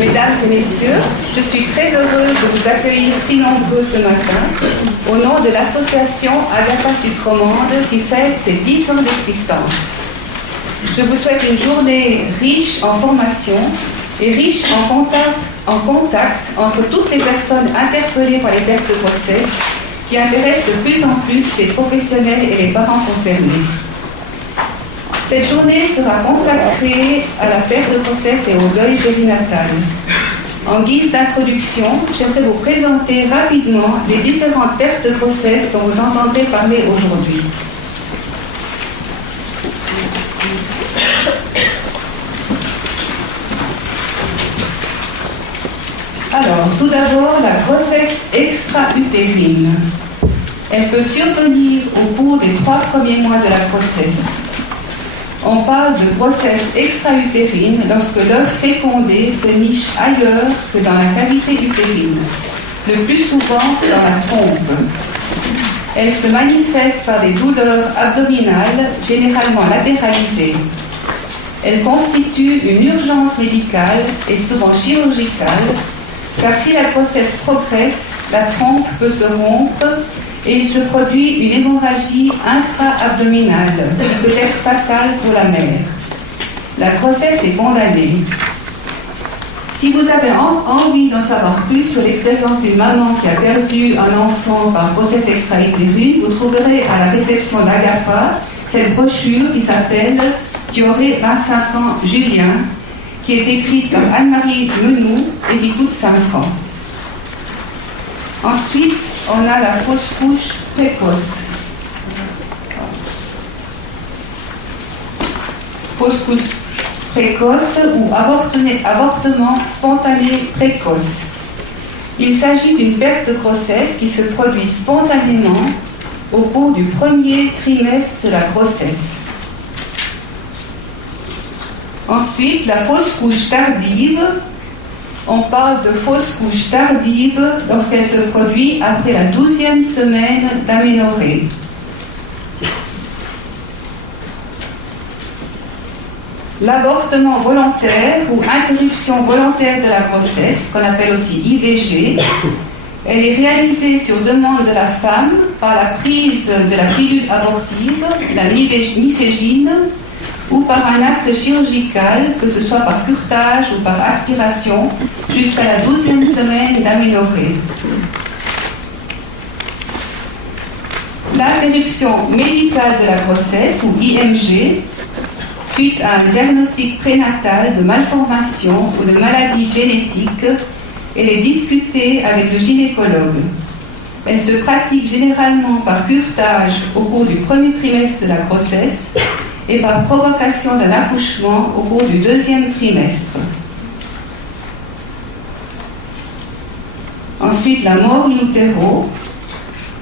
Mesdames et messieurs, je suis très heureuse de vous accueillir si nombreux ce matin au nom de l'association Agatha Suisse Romande qui fête ses 10 ans d'existence. Je vous souhaite une journée riche en formation et riche en contact entre toutes les personnes interpellées par les pertes de grossesse qui intéressent de plus en plus les professionnels et les parents concernés. Cette journée sera consacrée à la perte de grossesse et au deuil périnatal. En guise d'introduction, j'aimerais vous présenter rapidement les différentes pertes de grossesse dont vous entendrez parler aujourd'hui. Alors, tout d'abord, la grossesse extra-utérine. Elle peut survenir au cours des 3 premiers mois de la grossesse. On parle de grossesse extra-utérine lorsque l'œuf fécondé se niche ailleurs que dans la cavité utérine, le plus souvent dans la trompe. Elle se manifeste par des douleurs abdominales, généralement latéralisées. Elle constitue une urgence médicale et souvent chirurgicale, car si la grossesse progresse, la trompe peut se rompre et il se produit une hémorragie intra-abdominale qui peut être fatale pour la mère. La grossesse est condamnée. Si vous avez envie d'en savoir plus sur l'expérience d'une maman qui a perdu un enfant par grossesse extra-utérine, vous trouverez à la réception d'Agafa cette brochure qui s'appelle « Tu aurais 25 ans, Julien », qui est écrite par Anne-Marie Menou et qui coûte 5 francs. Ensuite, on a la fausse couche précoce. Fausse couche précoce ou avortement spontané précoce. Il s'agit d'une perte de grossesse qui se produit spontanément au cours du premier trimestre de la grossesse. Ensuite, la fausse couche tardive. On parle de fausse couche tardive lorsqu'elle se produit après la 12e semaine d'aménorrhée. L'avortement volontaire ou interruption volontaire de la grossesse, qu'on appelle aussi IVG, elle est réalisée sur demande de la femme par la prise de la pilule abortive, la mifégine, ou par un acte chirurgical, que ce soit par curetage ou par aspiration, jusqu'à la 12e semaine d'aménorrhée. L'interruption médicale de la grossesse, ou IMG, suite à un diagnostic prénatal de malformation ou de maladie génétique, elle est discutée avec le gynécologue. Elle se pratique généralement par curetage au cours du premier trimestre de la grossesse et par provocation d'un accouchement au cours du 2e trimestre. Ensuite, la mort in utero.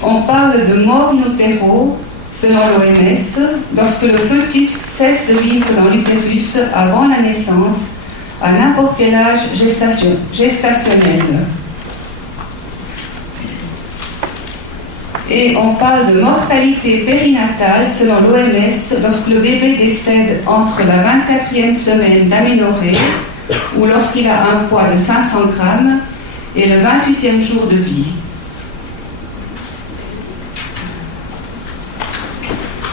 On parle de mort in utero, selon l'OMS, lorsque le fœtus cesse de vivre dans l'utérus avant la naissance, à n'importe quel âge gestationnel. Et on parle de mortalité périnatale selon l'OMS lorsque le bébé décède entre la 24e semaine d'aménorrhée ou lorsqu'il a un poids de 500 grammes et le 28e jour de vie.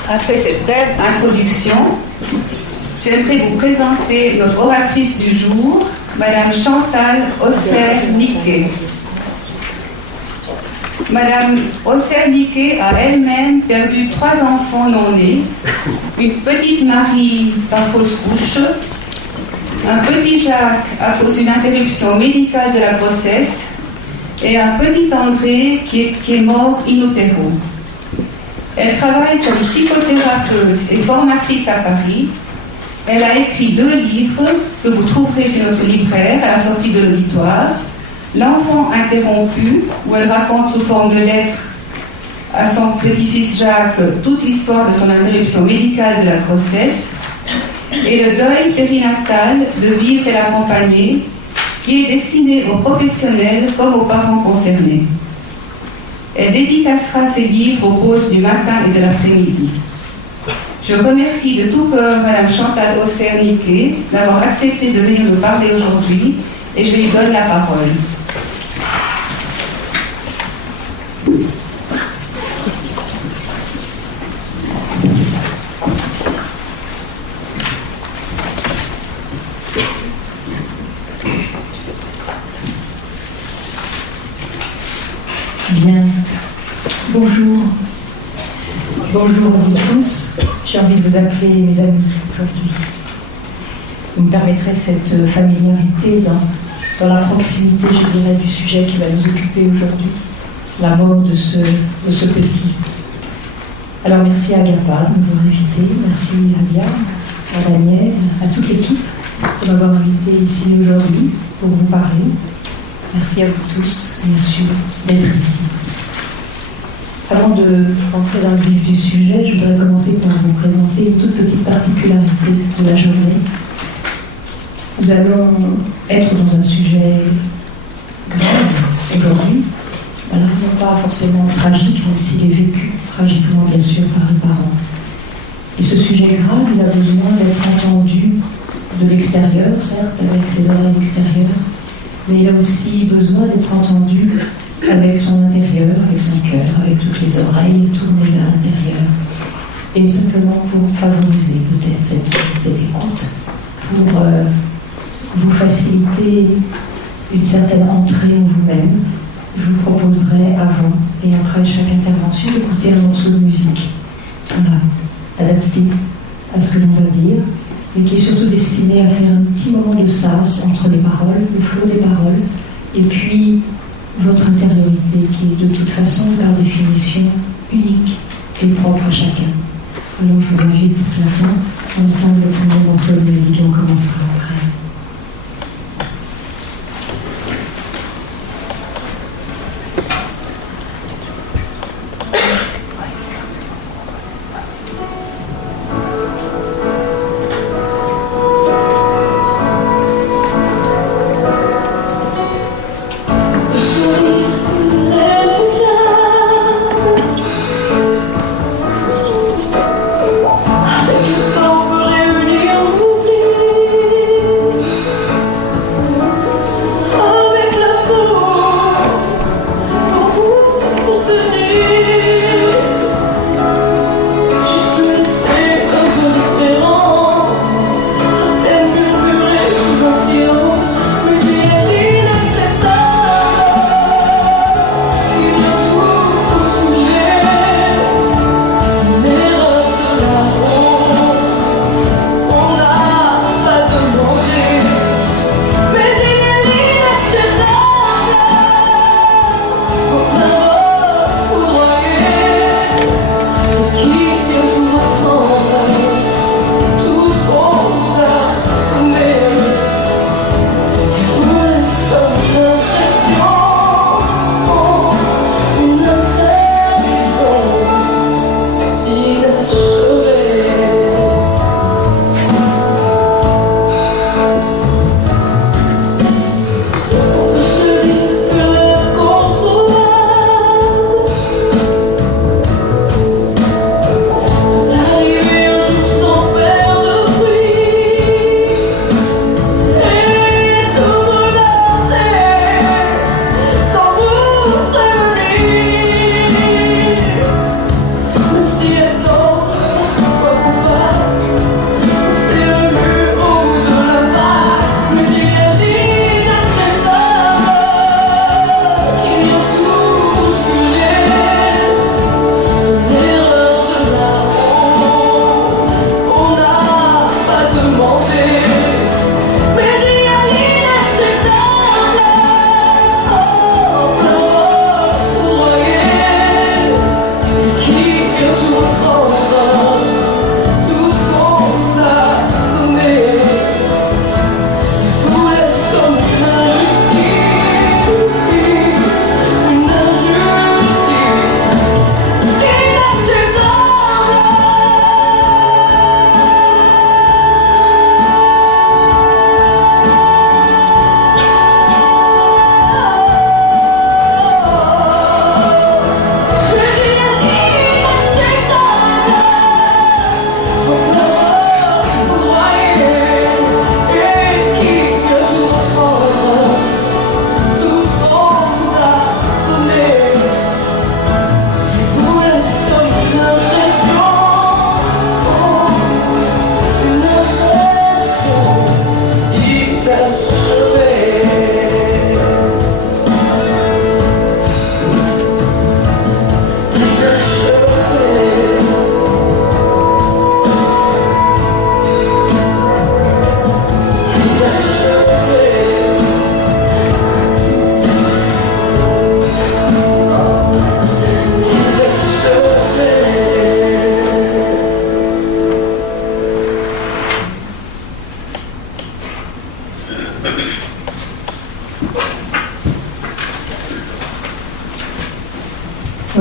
Après cette brève introduction, j'aimerais vous présenter notre oratrice du jour, Madame Chantal Osser-Niquet. Madame Osser-Niquet a elle-même perdu 3 enfants non-nés, une petite Marie par fausse couche, un petit Jacques à cause d'une interruption médicale de la grossesse et un petit André qui est mort in utero. Elle travaille comme psychothérapeute et formatrice à Paris. Elle a écrit 2 livres que vous trouverez chez notre libraire à la sortie de l'auditoire. L'enfant interrompu, où elle raconte sous forme de lettres à son petit-fils Jacques toute l'histoire de son interruption médicale de la grossesse, et le deuil périnatal de vivre et l'accompagner, qui est destiné aux professionnels comme aux parents concernés. Elle dédicacera ses livres aux pauses du matin et de l'après-midi. Je remercie de tout cœur Madame Chantal Osser-Niquet d'avoir accepté de venir nous parler aujourd'hui et je lui donne la parole. Bien. Bonjour. Bonjour à vous tous. J'ai envie de vous appeler mes amis aujourd'hui. Vous me permettrez cette familiarité dans la proximité, je dirais, du sujet qui va nous occuper aujourd'hui, la mort de ce petit. Alors merci à Agapa de m'avoir invité, merci à Dia, à Daniel, à toute l'équipe de m'avoir invité ici aujourd'hui pour vous parler. Merci à vous tous, bien sûr, d'être ici. Avant de rentrer dans le vif du sujet, je voudrais commencer par vous présenter une toute petite particularité de la journée. Nous allons être dans un sujet grave aujourd'hui, alors non pas forcément tragique, même s'il est vécu tragiquement, bien sûr, par les parents. Et ce sujet grave, il a besoin d'être entendu de l'extérieur, certes, avec ses oreilles extérieures, mais il a aussi besoin d'être entendu avec son intérieur, avec son cœur, avec toutes les oreilles tournées vers l'intérieur. Et simplement pour favoriser peut-être cette écoute, pour vous faciliter une certaine entrée en vous-même, je vous proposerai avant et après chaque intervention d'écouter un morceau de musique. Voilà, adapté à ce que l'on va dire, mais qui est surtout destiné à faire un petit moment de sas entre les paroles, le flot des paroles, et puis votre intériorité qui est de toute façon, par définition, unique et propre à chacun. Alors je vous invite maintenant à entendre le premier morceau de musique et on commencera après. I think it's gone for every day.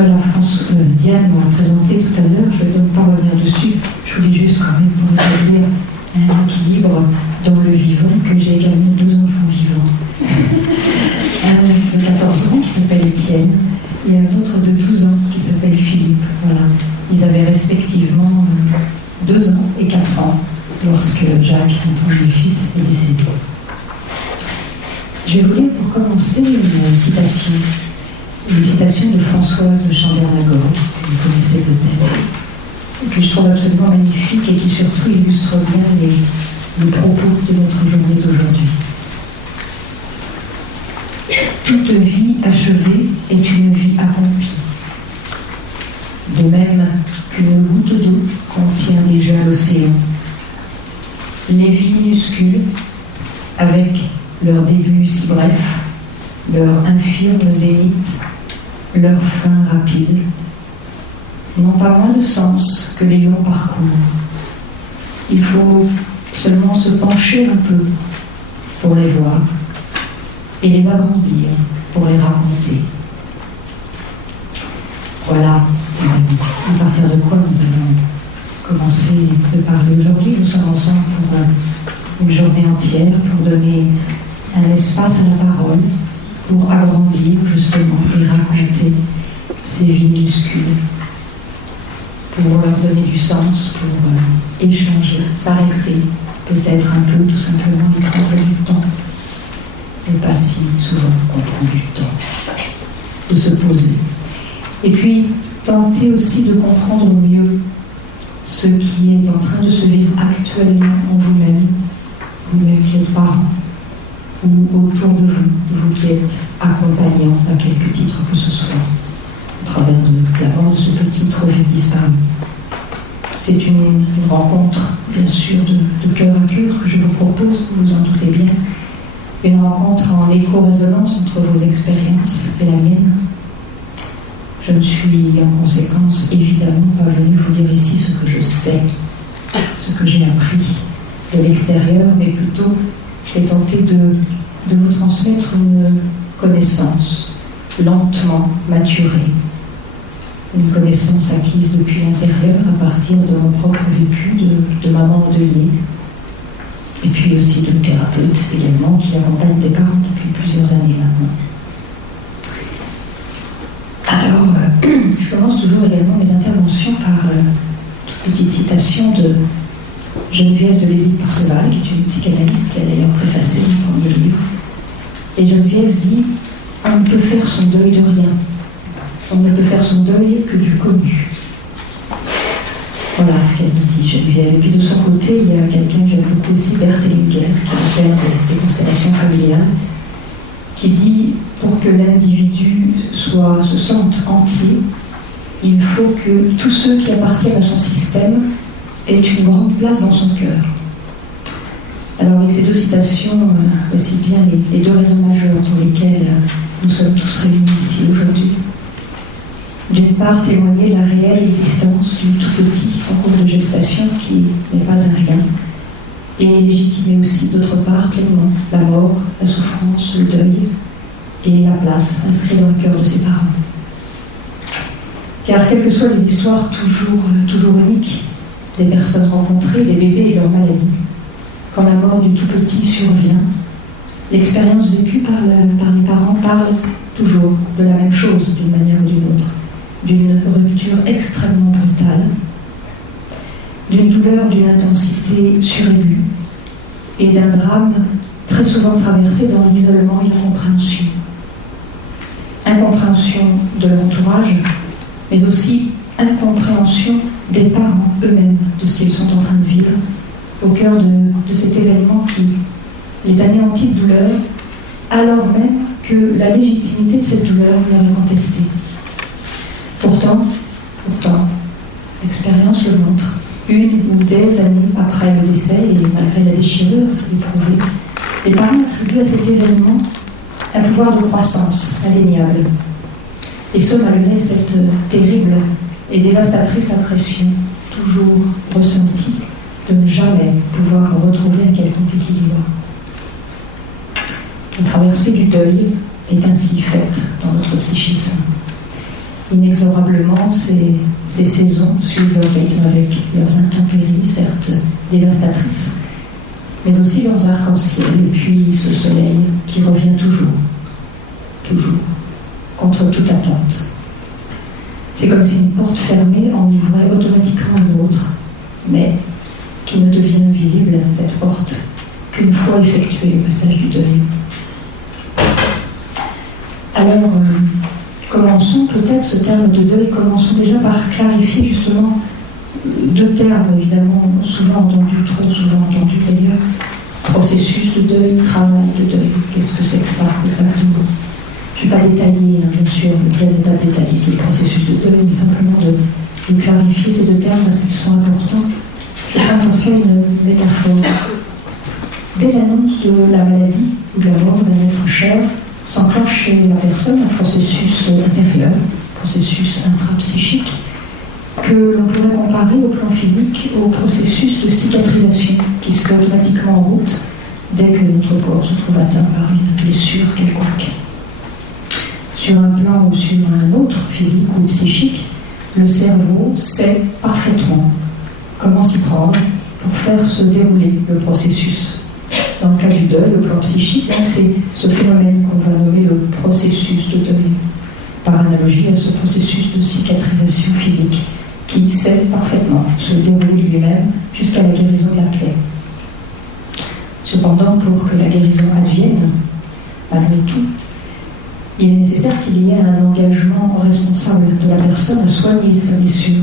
Voilà, Diane m'a présenté tout à l'heure, je ne vais donc pas revenir dessus. Je voulais juste quand même pour établir un équilibre dans le vivant, que j'ai également 2 enfants vivants. Un de 14 ans qui s'appelle Étienne et un autre de 12 ans qui s'appelle Philippe. Voilà. Ils avaient respectivement 2 ans et 4 ans lorsque Jacques, mon premier fils, est décédé. Je vais vous lire pour commencer une citation de Françoise Chandernagor, que vous connaissez peut-être, que je trouve absolument magnifique et qui surtout illustre bien les propos de notre journée d'aujourd'hui. Toute vie achevée est une vie accomplie. De même qu'une goutte d'eau contient déjà l'océan. Les vies minuscules, avec leur début si bref, leur infirme zénith, leur fin rapide, n'ont pas moins de sens que les longs parcours. Il faut seulement se pencher un peu pour les voir et les agrandir pour les raconter. Voilà à partir de quoi nous allons commencer de parler aujourd'hui. Nous sommes ensemble pour une journée entière, pour donner un espace à la parole, pour agrandir justement et raconter ces vies minuscules, pour leur donner du sens, pour échanger, s'arrêter, peut-être un peu tout simplement et prendre du temps. Et pas si souvent qu'on prend du temps de se poser. Et puis tenter aussi de comprendre mieux ce qui est en train de se vivre actuellement en vous-même qui êtes parents, ou autour de vous, vous qui êtes accompagnants à quelque titre que ce soit, au travers de la mort de ce petit trop vite disparu. C'est une rencontre, bien sûr, de cœur à cœur que je vous propose, vous vous en doutez bien, une rencontre en écho-résonance entre vos expériences et la mienne. Je ne suis en conséquence évidemment pas venue vous dire ici ce que je sais, ce que j'ai appris de l'extérieur, mais plutôt je vais tenter de vous transmettre une connaissance lentement maturée, une connaissance acquise depuis l'intérieur à partir de mon propre vécu de maman endeuillée, et puis aussi de thérapeute également qui accompagne des parents depuis plusieurs années maintenant. Alors, je commence toujours également mes interventions par une petite citation de Geneviève de Lézy-Parseval, qui est une psychanalyste qui a d'ailleurs préfacé mon premier livre. Et Geneviève dit « On ne peut faire son deuil de rien. On ne peut faire son deuil que du connu. » Voilà ce qu'elle nous dit, Geneviève. Et puis de son côté, il y a quelqu'un que j'aime beaucoup aussi, Bert Hellinger, qui est le père des constellations familiales, qui dit « Pour que l'individu se sente entier, il faut que tous ceux qui appartiennent à son système aient une grande place dans son cœur. » Alors avec ces 2 citations, voici bien les 2 raisons majeures pour lesquelles nous sommes tous réunis ici aujourd'hui. D'une part, témoigner la réelle existence du tout petit en cours de gestation qui n'est pas un rien, et légitimer aussi d'autre part pleinement la mort, la souffrance, le deuil et la place inscrite dans le cœur de ses parents. Car quelles que soient les histoires toujours uniques des personnes rencontrées, des bébés et leurs maladies, quand la mort du tout petit survient, l'expérience vécue par les parents parle toujours de la même chose d'une manière ou d'une autre, d'une rupture extrêmement brutale, d'une douleur d'une intensité suraiguë et d'un drame très souvent traversé dans l'isolement et l'incompréhension. Incompréhension de l'entourage, mais aussi incompréhension des parents eux-mêmes de ce qu'ils sont en train de vivre au cœur de cet événement qui les anéantit de douleur, alors même que la légitimité de cette douleur leur est contestée. Pourtant, l'expérience le montre, 1 ou des années après le décès et malgré la déchirure éprouvée, les parents attribuent à cet événement un pouvoir de croissance indéniable. Et ce, malgré cette terrible et dévastatrice impression, toujours ressentie, de ne jamais pouvoir retrouver un quelconque équilibre. La traversée du deuil est ainsi faite dans notre psychisme. Inexorablement, ces saisons suivent leur rythme avec leurs intempéries, certes dévastatrices, mais aussi leurs arcs-en-ciel, et puis ce soleil qui revient toujours, contre toute attente. C'est comme si une porte fermée en ouvrait automatiquement une autre, mais qui ne devient visible, cette porte, qu'une fois effectué le passage du deuil. Alors, commençons peut-être ce terme de deuil, commençons déjà par clarifier justement deux termes, évidemment, souvent entendus, trop souvent entendus d'ailleurs, processus de deuil, travail de deuil. Qu'est-ce que c'est que ça exactement? Je ne vais pas détailler, bien sûr, je ne vais pas détailler tout le processus de deuil, mais simplement de clarifier ces deux termes parce qu'ils sont importants. Je prends pour ça une métaphore. Dès l'annonce de la maladie ou de la mort d'un être cher, s'enclenche chez la personne un processus intérieur, processus intrapsychique, que l'on pourrait comparer au plan physique au processus de cicatrisation qui se fait automatiquement en route dès que notre corps se trouve atteint par une blessure quelconque. Sur un plan ou sur un autre, physique ou psychique, le cerveau sait parfaitement comment s'y prendre pour faire se dérouler le processus. Dans le cas du deuil, au plan psychique, c'est ce phénomène qu'on va nommer le processus de deuil, par analogie à ce processus de cicatrisation physique, qui sait parfaitement se dérouler lui-même jusqu'à la guérison de la plaie. Cependant, pour que la guérison advienne, malgré tout, il est nécessaire qu'il y ait un engagement responsable de la personne à soigner sa blessure,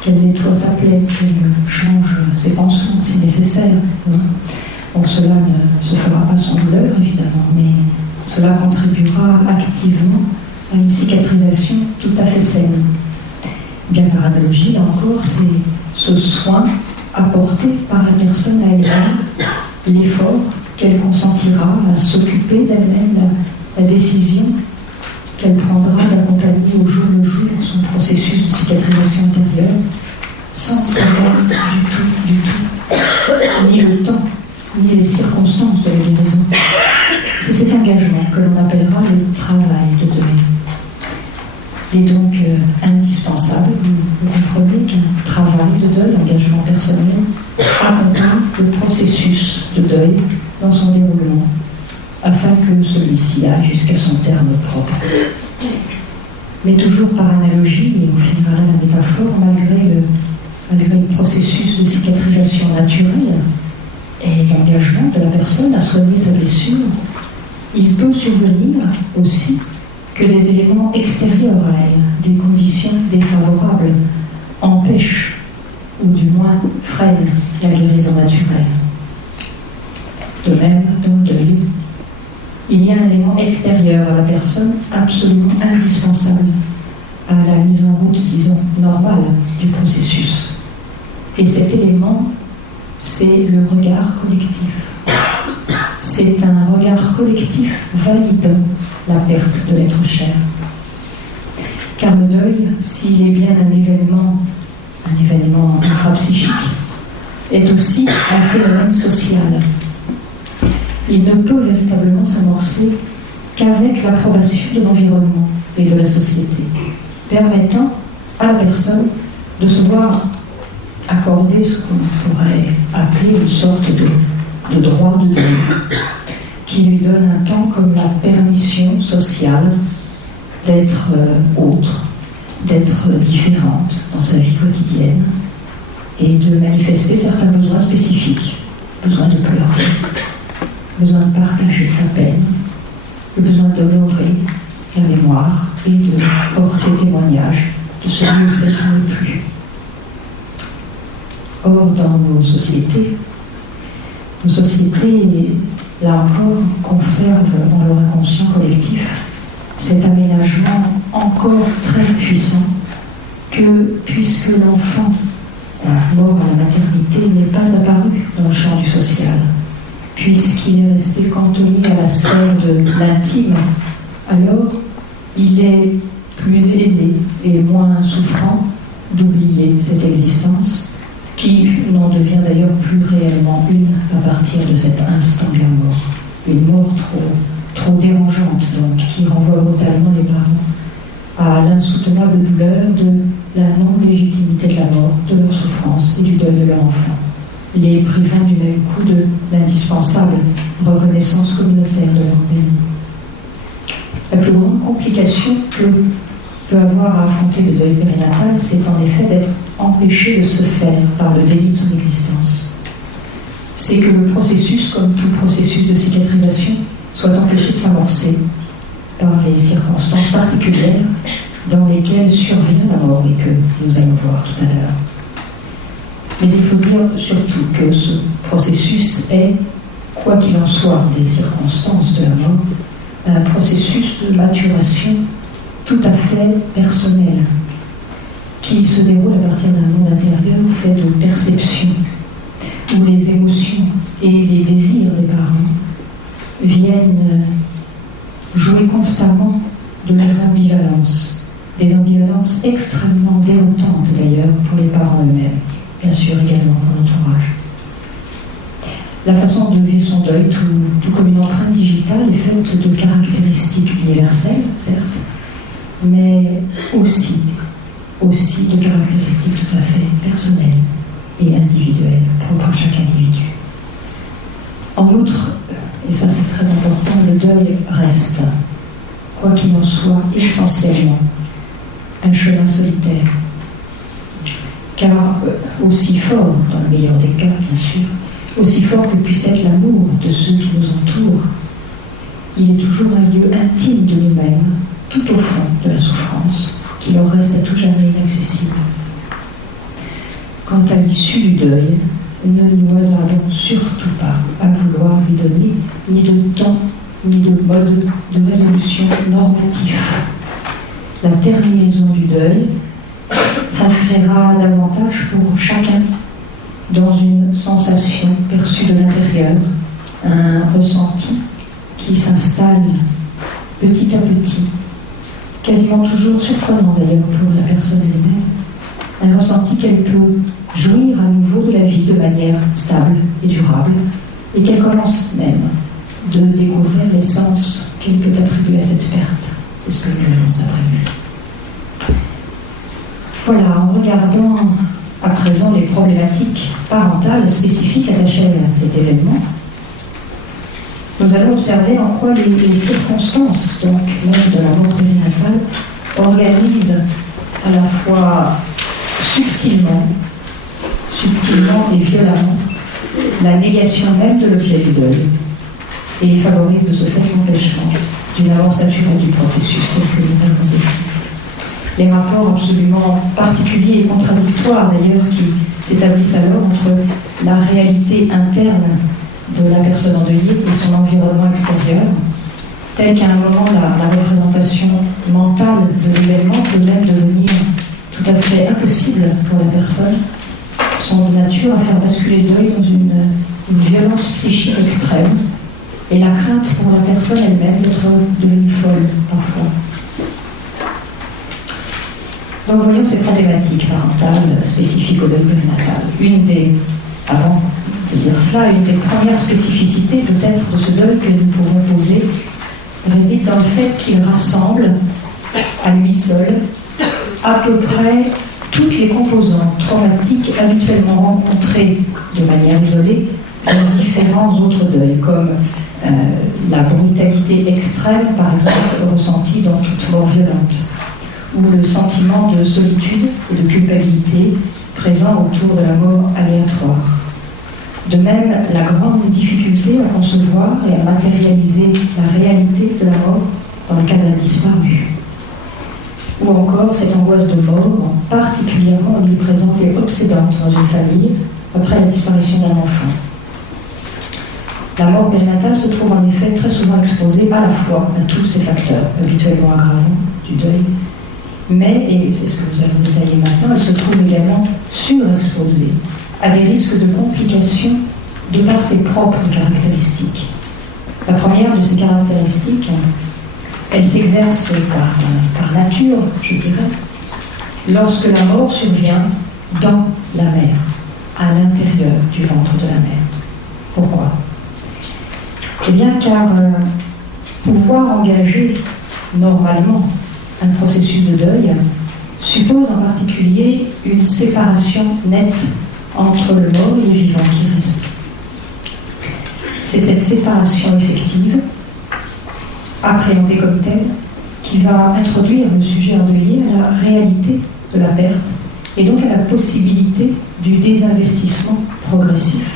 qu'elle nettoie sa plaie, qu'elle change ses pansements si nécessaire. Bon, cela ne se fera pas sans douleur, évidemment, mais cela contribuera activement à une cicatrisation tout à fait saine. Bien par analogie, là encore, c'est ce soin apporté par la personne à elle-même, l'effort qu'elle consentira à s'occuper d'elle-même, la décision qu'elle prendra d'accompagner au jour le jour son processus de cicatrisation intérieure, sans savoir du tout, ni le temps, ni les circonstances de la guérison. C'est cet engagement que l'on appellera le travail de deuil. Il est donc indispensable, vous comprenez, qu'un travail de deuil, engagement personnel, accompagne le processus de deuil dans son déroulement, afin que celui-ci aille jusqu'à son terme propre. Mais toujours par analogie, et on finira là la métaphore, malgré le processus de cicatrisation naturelle et l'engagement de la personne à soigner sa blessure, il peut survenir aussi que des éléments extérieurs à elle, des conditions défavorables, empêchent, ou du moins freinent, la guérison naturelle. De même, dans le deuil, il y a un élément extérieur à la personne absolument indispensable à la mise en route, disons, normale du processus. Et cet élément, c'est le regard collectif. C'est un regard collectif validant la perte de l'être cher. Car le deuil, s'il est bien un événement intrapsychique, est aussi un phénomène social. Il ne peut véritablement s'amorcer qu'avec l'approbation de l'environnement et de la société, permettant à la personne de se voir accorder ce qu'on pourrait appeler une sorte de droit de deuil, qui lui donne un temps comme la permission sociale d'être autre, d'être différente dans sa vie quotidienne et de manifester certains besoins spécifiques, besoin de pleurer, besoin de partager sa peine, le besoin d'honorer la mémoire et de porter témoignage de celui ou celle qui n'est plus. Or, dans nos sociétés, là encore, conservent dans leur inconscient collectif cet aménagement encore très puissant que, puisque l'enfant mort à la maternité n'est pas apparu dans le champ du social, puisqu'il est resté cantonné à la sphère de l'intime, alors il est plus aisé et moins souffrant d'oublier cette existence, qui n'en devient d'ailleurs plus réellement une à partir de cet instant de la mort. Une mort trop dérangeante, donc, qui renvoie brutalement les parents à l'insoutenable les privant du même coup de l'indispensable reconnaissance communautaire de leur pays. La plus grande complication que peut avoir à affronter le deuil périnatal, c'est en effet d'être empêché de se faire par le délit de son existence. C'est que le processus, comme tout processus de cicatrisation, soit empêché de s'amorcer par les circonstances particulières dans lesquelles survient la mort et que nous allons voir tout à l'heure. Mais il faut dire surtout que ce processus est, quoi qu'il en soit des circonstances de la mort, un processus de maturation tout à fait personnel, qui se déroule à partir d'un monde intérieur fait de perception, où les émotions et les désirs des parents viennent jouer constamment de leurs ambivalences, des ambivalences extrêmement déroutantes d'ailleurs pour les parents eux-mêmes, bien sûr également pour l'entourage. La façon de vivre son deuil, tout comme une empreinte digitale, est faite de caractéristiques universelles, certes, mais aussi de caractéristiques tout à fait personnelles et individuelles, propres à chaque individu. En outre, et ça c'est très important, le deuil reste, quoi qu'il en soit, essentiellement un chemin solitaire. Car aussi fort, dans le meilleur des cas bien sûr, aussi fort que puisse être l'amour de ceux qui nous entourent, il est toujours un lieu intime de nous-mêmes, tout au fond de la souffrance, qui leur reste à tout jamais inaccessible. Quant à l'issue du deuil, ne nous hasardons surtout pas à vouloir lui donner ni de temps, ni de mode de résolution normatif. La terminaison du deuil s'inscrira davantage pour chacun dans une sensation perçue de l'intérieur, un ressenti qui s'installe petit à petit, quasiment toujours surprenant d'ailleurs pour la personne elle-même, un ressenti qu'elle peut jouir à nouveau de la vie de manière stable et durable, et qu'elle commence même de découvrir l'essence qu'elle peut attribuer à cette perte. C'est ce que nous verrons cet après-midi. Voilà, en regardant à présent les problématiques parentales spécifiques attachées à cet événement, nous allons observer en quoi les circonstances, donc même de la mort périnatale, organisent à la fois subtilement et violemment la négation même de l'objet du deuil et favorisent de ce fait l'empêchement d'une avance naturelle du processus, tel que nous l'avons dit. Les rapports absolument particuliers et contradictoires d'ailleurs qui s'établissent alors entre la réalité interne de la personne endeuillée et son environnement extérieur, tel qu'à un moment la représentation mentale de l'événement peut même devenir tout à fait impossible pour la personne, sont de nature à faire basculer le deuil dans une violence psychique extrême et la crainte pour la personne elle-même d'être devenue folle parfois. Donc voyons ces problématiques parentales spécifiques au deuil périnatal. Avant de dire cela, une des premières spécificités peut-être de ce deuil que nous pouvons poser réside dans le fait qu'il rassemble à lui seul à peu près toutes les composantes traumatiques habituellement rencontrées de manière isolée dans différents autres deuils, comme la brutalité extrême, par exemple, ressentie dans toute mort violente, ou le sentiment de solitude et de culpabilité présent autour de la mort aléatoire. De même, la grande difficulté à concevoir et à matérialiser la réalité de la mort dans le cas d'un disparu. Ou encore cette angoisse de mort, particulièrement omniprésente et obsédante dans une famille après la disparition d'un enfant. La mort périnatale se trouve en effet très souvent exposée à la fois à tous ces facteurs habituellement aggravants du deuil, mais, et c'est ce que nous allons détailler maintenant, elle se trouve également surexposée à des risques de complications de par ses propres caractéristiques. La première de ces caractéristiques, elle s'exerce par nature, je dirais, lorsque la mort survient dans la mère, à l'intérieur du ventre de la mère. Pourquoi ? Eh bien, car pouvoir engager normalement un processus de deuil suppose en particulier une séparation nette entre le mort et le vivant qui reste. C'est cette séparation effective, appréhendée comme telle, qui va introduire le sujet endeuillé à la réalité de la perte et donc à la possibilité du désinvestissement progressif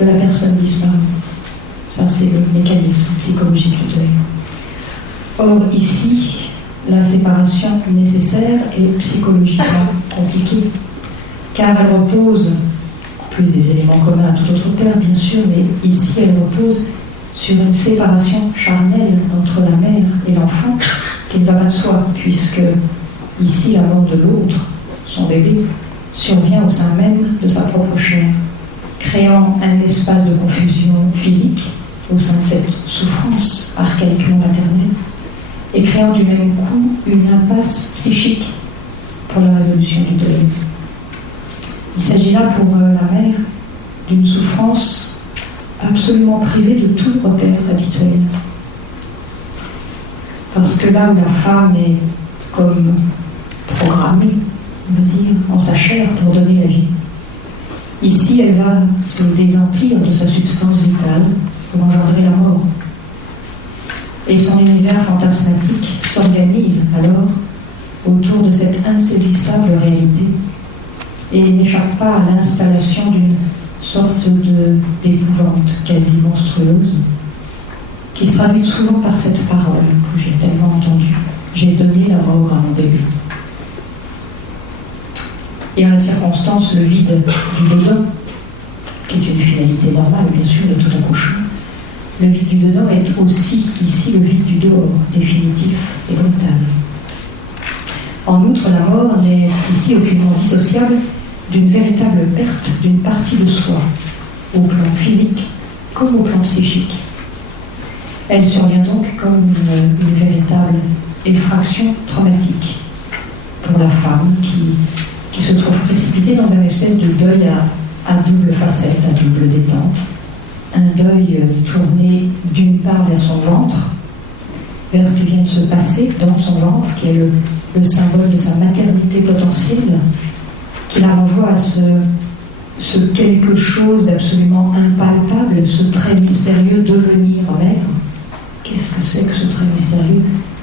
de la personne disparue. Ça, c'est le mécanisme psychologique du deuil. Or, ici, la séparation nécessaire est psychologiquement compliquée, car elle repose, plus des éléments communs à tout autre terme, bien sûr, mais ici, elle repose sur une séparation charnelle entre la mère et l'enfant, qui ne va pas de soi, puisque ici, la mort de l'autre, son bébé, survient au sein même de sa propre chair, créant un espace de confusion physique au sein de cette souffrance archaïquement maternelle, et créant du même coup une impasse psychique pour la résolution du deuil. Il s'agit là pour la mère d'une souffrance absolument privée de tout repère habituel. Parce que là où la femme est comme programmée, on va dire, en sa chair pour donner la vie, ici elle va se désemplir de sa substance vitale pour engendrer la mort. Et son univers fantasmatique s'organise alors autour de cette insaisissable réalité et n'échappe pas à l'installation d'une sorte d'épouvante quasi monstrueuse qui se traduit souvent par cette parole que j'ai tellement entendue: j'ai donné la mort à mon bébé. Et en la circonstance, le vide du dedans, qui est une finalité normale bien sûr de tout accouchement, le vide du dedans est aussi ici le vide du dehors, définitif et brutal. En outre, la mort n'est ici aucunement dissociable d'une véritable perte d'une partie de soi, au plan physique comme au plan psychique. Elle survient donc comme une véritable effraction traumatique pour la femme qui se trouve précipitée dans une espèce de deuil à double facette, à double détente. Un deuil tourné d'une part vers son ventre, vers ce qui vient de se passer dans son ventre, qui est le symbole de sa maternité potentielle, qui la renvoie à ce quelque chose d'absolument impalpable, ce très mystérieux devenir mère. Qu'est-ce que c'est que ce très mystérieux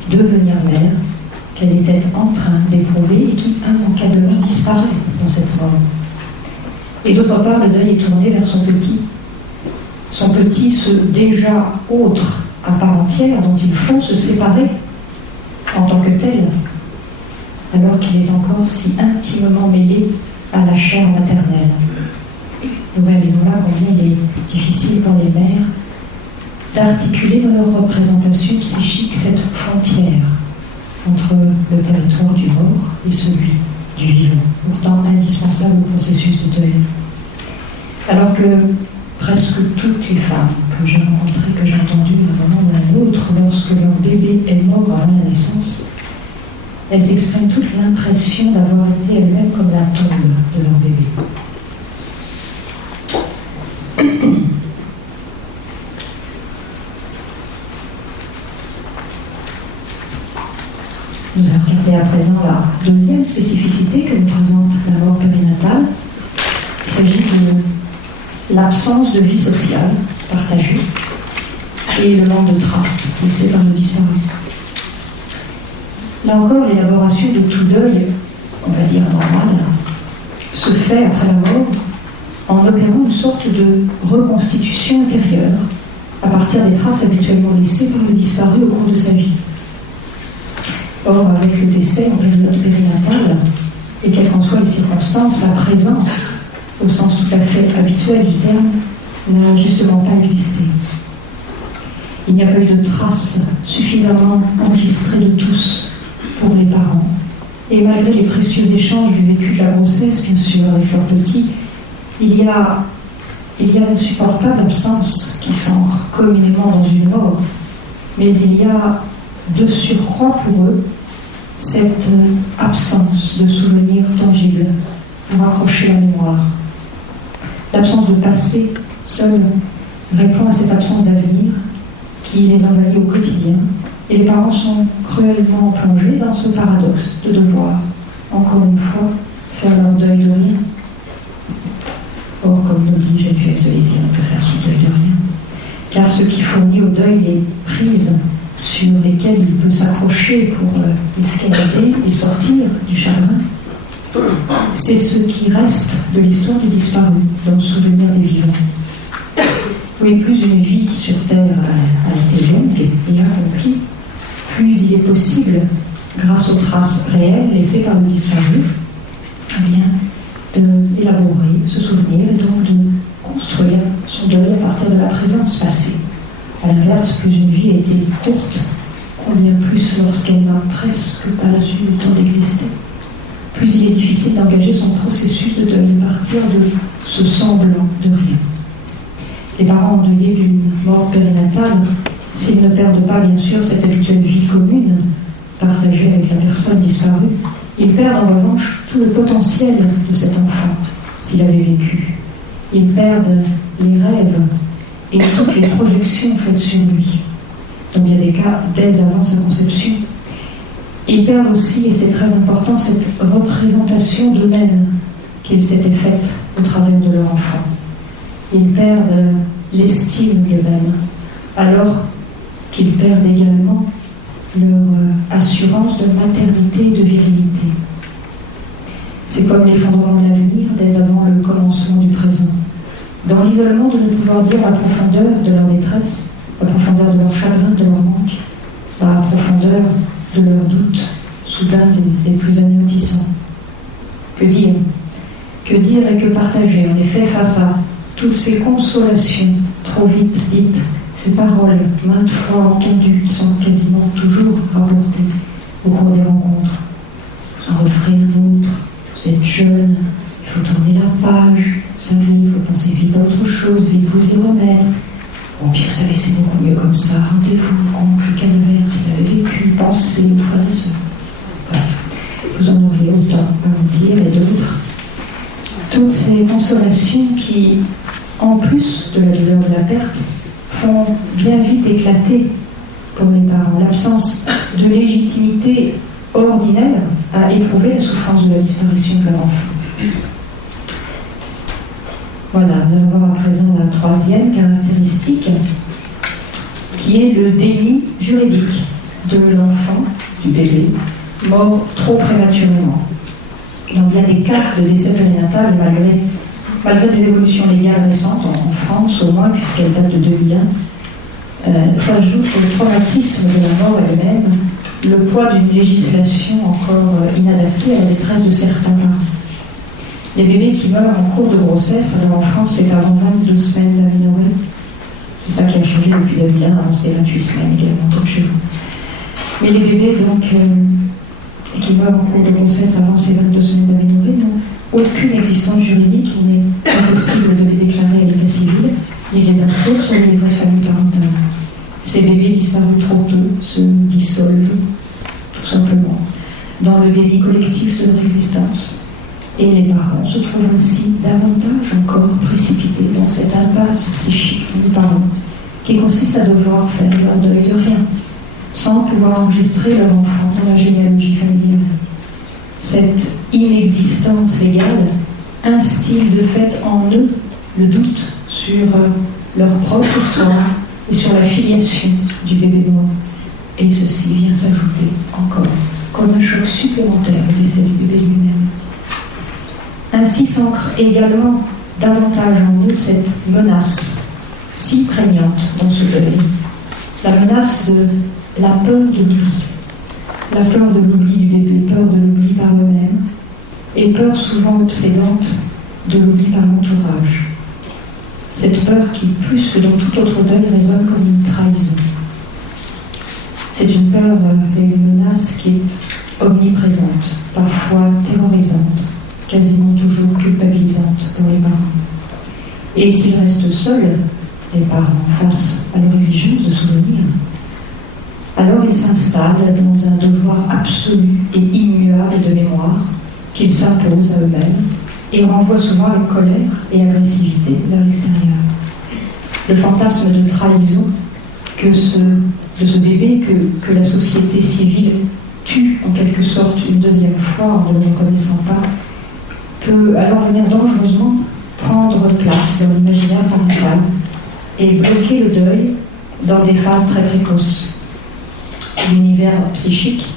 devenir mère qu'elle était en train d'éprouver et qui immanquablement disparaît dans cette mort. Et d'autre part, le deuil est tourné vers son petit, ce déjà autre à part entière dont il faut se séparer en tant que tel, alors qu'il est encore si intimement mêlé à la chair maternelle. Nous réalisons là combien il est difficile pour les mères d'articuler dans leur représentation psychique cette frontière entre le territoire du mort et celui du vivant, pourtant indispensable au processus de deuil. Alors que presque toutes les femmes que j'ai rencontrées, que j'ai entendues à un moment ou à un autre, lorsque leur bébé est mort avant la naissance, elles expriment toute l'impression d'avoir été elles-mêmes comme la tombe de leur bébé. Nous allons regarder à présent la deuxième spécificité que nous présente la mort périnatale. Il s'agit de l'absence de vie sociale partagée et le manque de traces laissées par le disparu. Là encore, l'élaboration de tout deuil, on va dire normal, se fait après la mort en opérant une sorte de reconstitution intérieure à partir des traces habituellement laissées par le disparu au cours de sa vie. Or, avec le décès en période périnatale, et quelles qu'en soient les circonstances, la présence, au sens tout à fait habituel du terme, n'a justement pas existé. Il n'y a pas eu de traces suffisamment enregistrées de tous pour les parents. Et malgré les précieux échanges du vécu de la grossesse, bien sûr, avec leurs petits, il y a l'insupportable absence qui s'ancre communément dans une mort, mais il y a de surcroît pour eux cette absence de souvenirs tangibles pour accrocher la mémoire. L'absence de passé seule répond à cette absence d'avenir qui les envahit au quotidien, et les parents sont cruellement plongés dans ce paradoxe de devoir, encore une fois, faire leur deuil de rien. car ce qui fournit au deuil les prises sur lesquelles il peut s'accrocher pour escalader et sortir du chagrin, c'est ce qui reste de l'histoire du disparu dans le souvenir des vivants. Oui, plus une vie sur Terre a été longue et accomplie, plus il est possible, grâce aux traces réelles laissées par le disparu, d'élaborer ce souvenir et donc de construire son deuil à partir de la présence passée. À l'inverse, plus une vie a été courte, combien plus lorsqu'elle n'a presque pas eu le temps d'exister, plus il est difficile d'engager son processus de deuil à partir de ce semblant de rien. Les parents endeuillés d'une mort périnatale, s'ils ne perdent pas bien sûr cette habituelle vie commune partagée avec la personne disparue, ils perdent en revanche tout le potentiel de cet enfant s'il avait vécu. Ils perdent les rêves et toutes les projections faites sur lui, dans bien des cas dès avant sa conception. Ils perdent aussi, et c'est très important, cette représentation d'eux-mêmes qu'ils s'étaient faite au travers de leur enfant. Ils perdent l'estime d'eux-mêmes, alors qu'ils perdent également leur assurance de maternité et de virilité. C'est comme l'effondrement de l'avenir dès avant le commencement du présent. Dans l'isolement de ne pouvoir dire la profondeur de leur détresse, la profondeur de leur chagrin, de leur manque, la profondeur de leurs doutes, soudain des plus anéantissants. Que dire et que partager, en effet, face à toutes ces consolations trop vite dites, ces paroles maintes fois entendues qui sont quasiment toujours rapportées au cours des rencontres. Vous en referez un autre, vous êtes jeune, il faut tourner la page, vous savez, il faut penser vite à autre chose, vite vous y remettre. Bon, puis vous savez, c'est beaucoup mieux comme ça, rendez-vous, plus qu'à l'inverse, s'il avait vécu, pensé, frères et sœurs. Voilà. Vous en auriez autant à vous dire, et d'autres. Toutes ces consolations qui, en plus de la douleur de la perte, font bien vite éclater pour les parents l'absence de légitimité ordinaire à éprouver la souffrance de la disparition de leur enfant. Voilà, nous allons voir à présent la troisième caractéristique, qui est le déni juridique de l'enfant, du bébé, mort trop prématurément. Dans bien des cas de décès périnatal, malgré des évolutions légales récentes, en France au moins, puisqu'elle date de 2001, s'ajoute au traumatisme de la mort elle-même le poids d'une législation encore inadaptée à la détresse de certains parents. Les bébés qui meurent en cours de grossesse, alors en France c'est avant 22 semaines d'aménorrhée, c'est ça qui a changé depuis 2001, avant c'était 28 semaines également, comme chez vous. Mais les bébés donc qui meurent en cours de grossesse avant ces 22 semaines d'aménorrhée n'ont aucune existence juridique, il n'est impossible de les déclarer à l'état civil, ni les inscrire sur le livret de famille parentale. Ces bébés disparus trop tôt se dissolvent, tout simplement, dans le déni collectif de leur existence. Et les parents se trouvent ainsi davantage encore précipités dans cette impasse psychique des parents, qui consiste à devoir faire leur deuil de rien, sans pouvoir enregistrer leur enfant dans la généalogie familiale. Cette inexistence légale instille de fait en eux le doute sur leur propre histoire et sur la filiation du bébé mort. Et ceci vient s'ajouter encore comme un choc supplémentaire au décès du bébé lui-même. Ainsi s'ancre également davantage en eux cette menace si prégnante dans ce deuil, la menace de la peur de l'oubli. La peur de l'oubli du bébé, peur de l'oubli par eux-mêmes, et peur souvent obsédante de l'oubli par l'entourage. Cette peur qui, plus que dans tout autre deuil, résonne comme une trahison. C'est une peur et une menace qui est omniprésente, parfois terrorisante, quasiment toujours culpabilisante pour les parents. Et s'ils restent seuls, les parents, face à leur exigence de souvenir, alors ils s'installent dans un devoir absolu et immuable de mémoire qu'ils s'imposent à eux-mêmes et renvoient souvent avec colère et agressivité vers l'extérieur. Le fantasme de trahison de ce bébé que la société civile tue en quelque sorte une deuxième fois en ne le reconnaissant pas peut alors venir dangereusement prendre place dans l'imaginaire parental et bloquer le deuil dans des phases très précoces. L'univers psychique,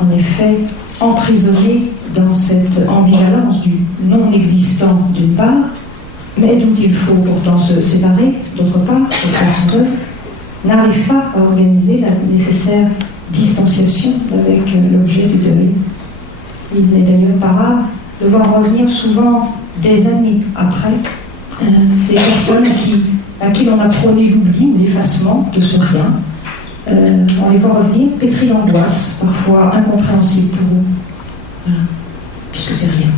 en effet, emprisonné dans cette ambivalence du non-existant d'une part, mais dont il faut pourtant se séparer d'autre part, pour faire son deuil, n'arrive pas à organiser la nécessaire distanciation avec l'objet du deuil. Il n'est d'ailleurs pas rare de voir revenir souvent des années après ces personnes à qui l'on a prôné l'oubli ou l'effacement de ce rien. On les voit revenir pétris d'angoisse, parfois incompréhensible pour eux. Voilà. Puisque c'est rien.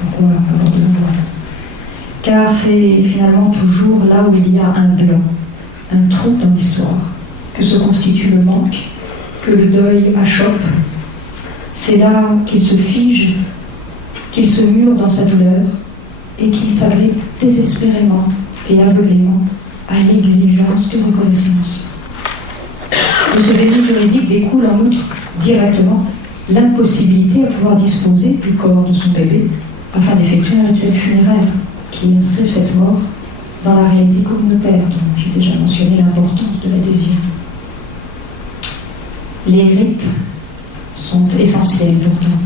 Pourquoi avoir de l'angoisse ? Car c'est finalement toujours là où il y a un blanc, un trou dans l'histoire, que se constitue le manque, que le deuil achoppe. C'est là qu'il se fige, qu'il se mure dans sa douleur et qu'il s'agrippe désespérément et aveuglément à l'exigence de reconnaissance. De ce déni juridique découle en outre directement l'impossibilité à pouvoir disposer du corps de son bébé afin d'effectuer un rituel funéraire qui inscrive cette mort dans la réalité communautaire dont j'ai déjà mentionné l'importance de l'adhésion. Les rites sont essentiels pourtant.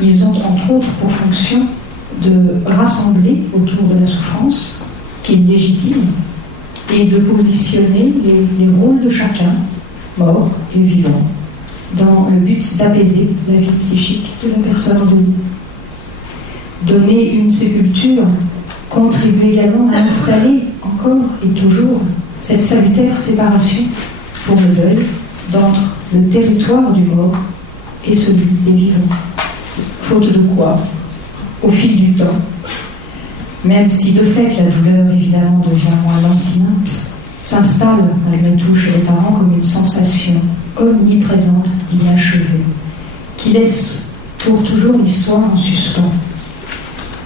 Ils ont entre autres pour fonction de rassembler autour de la souffrance qu'ils légitiment et de positionner les rôles de chacun, mort et vivant, dans le but d'apaiser la vie psychique de la personne endeuillée. Donner une sépulture contribue également à installer encore et toujours cette salutaire séparation pour le deuil d'entre le territoire du mort et celui des vivants. Faute de quoi, au fil du temps, même si de fait la douleur évidemment devient moins lancinante, s'installe malgré tout chez les parents comme une sensation omniprésente d'inachevé, qui laisse pour toujours l'histoire en suspens.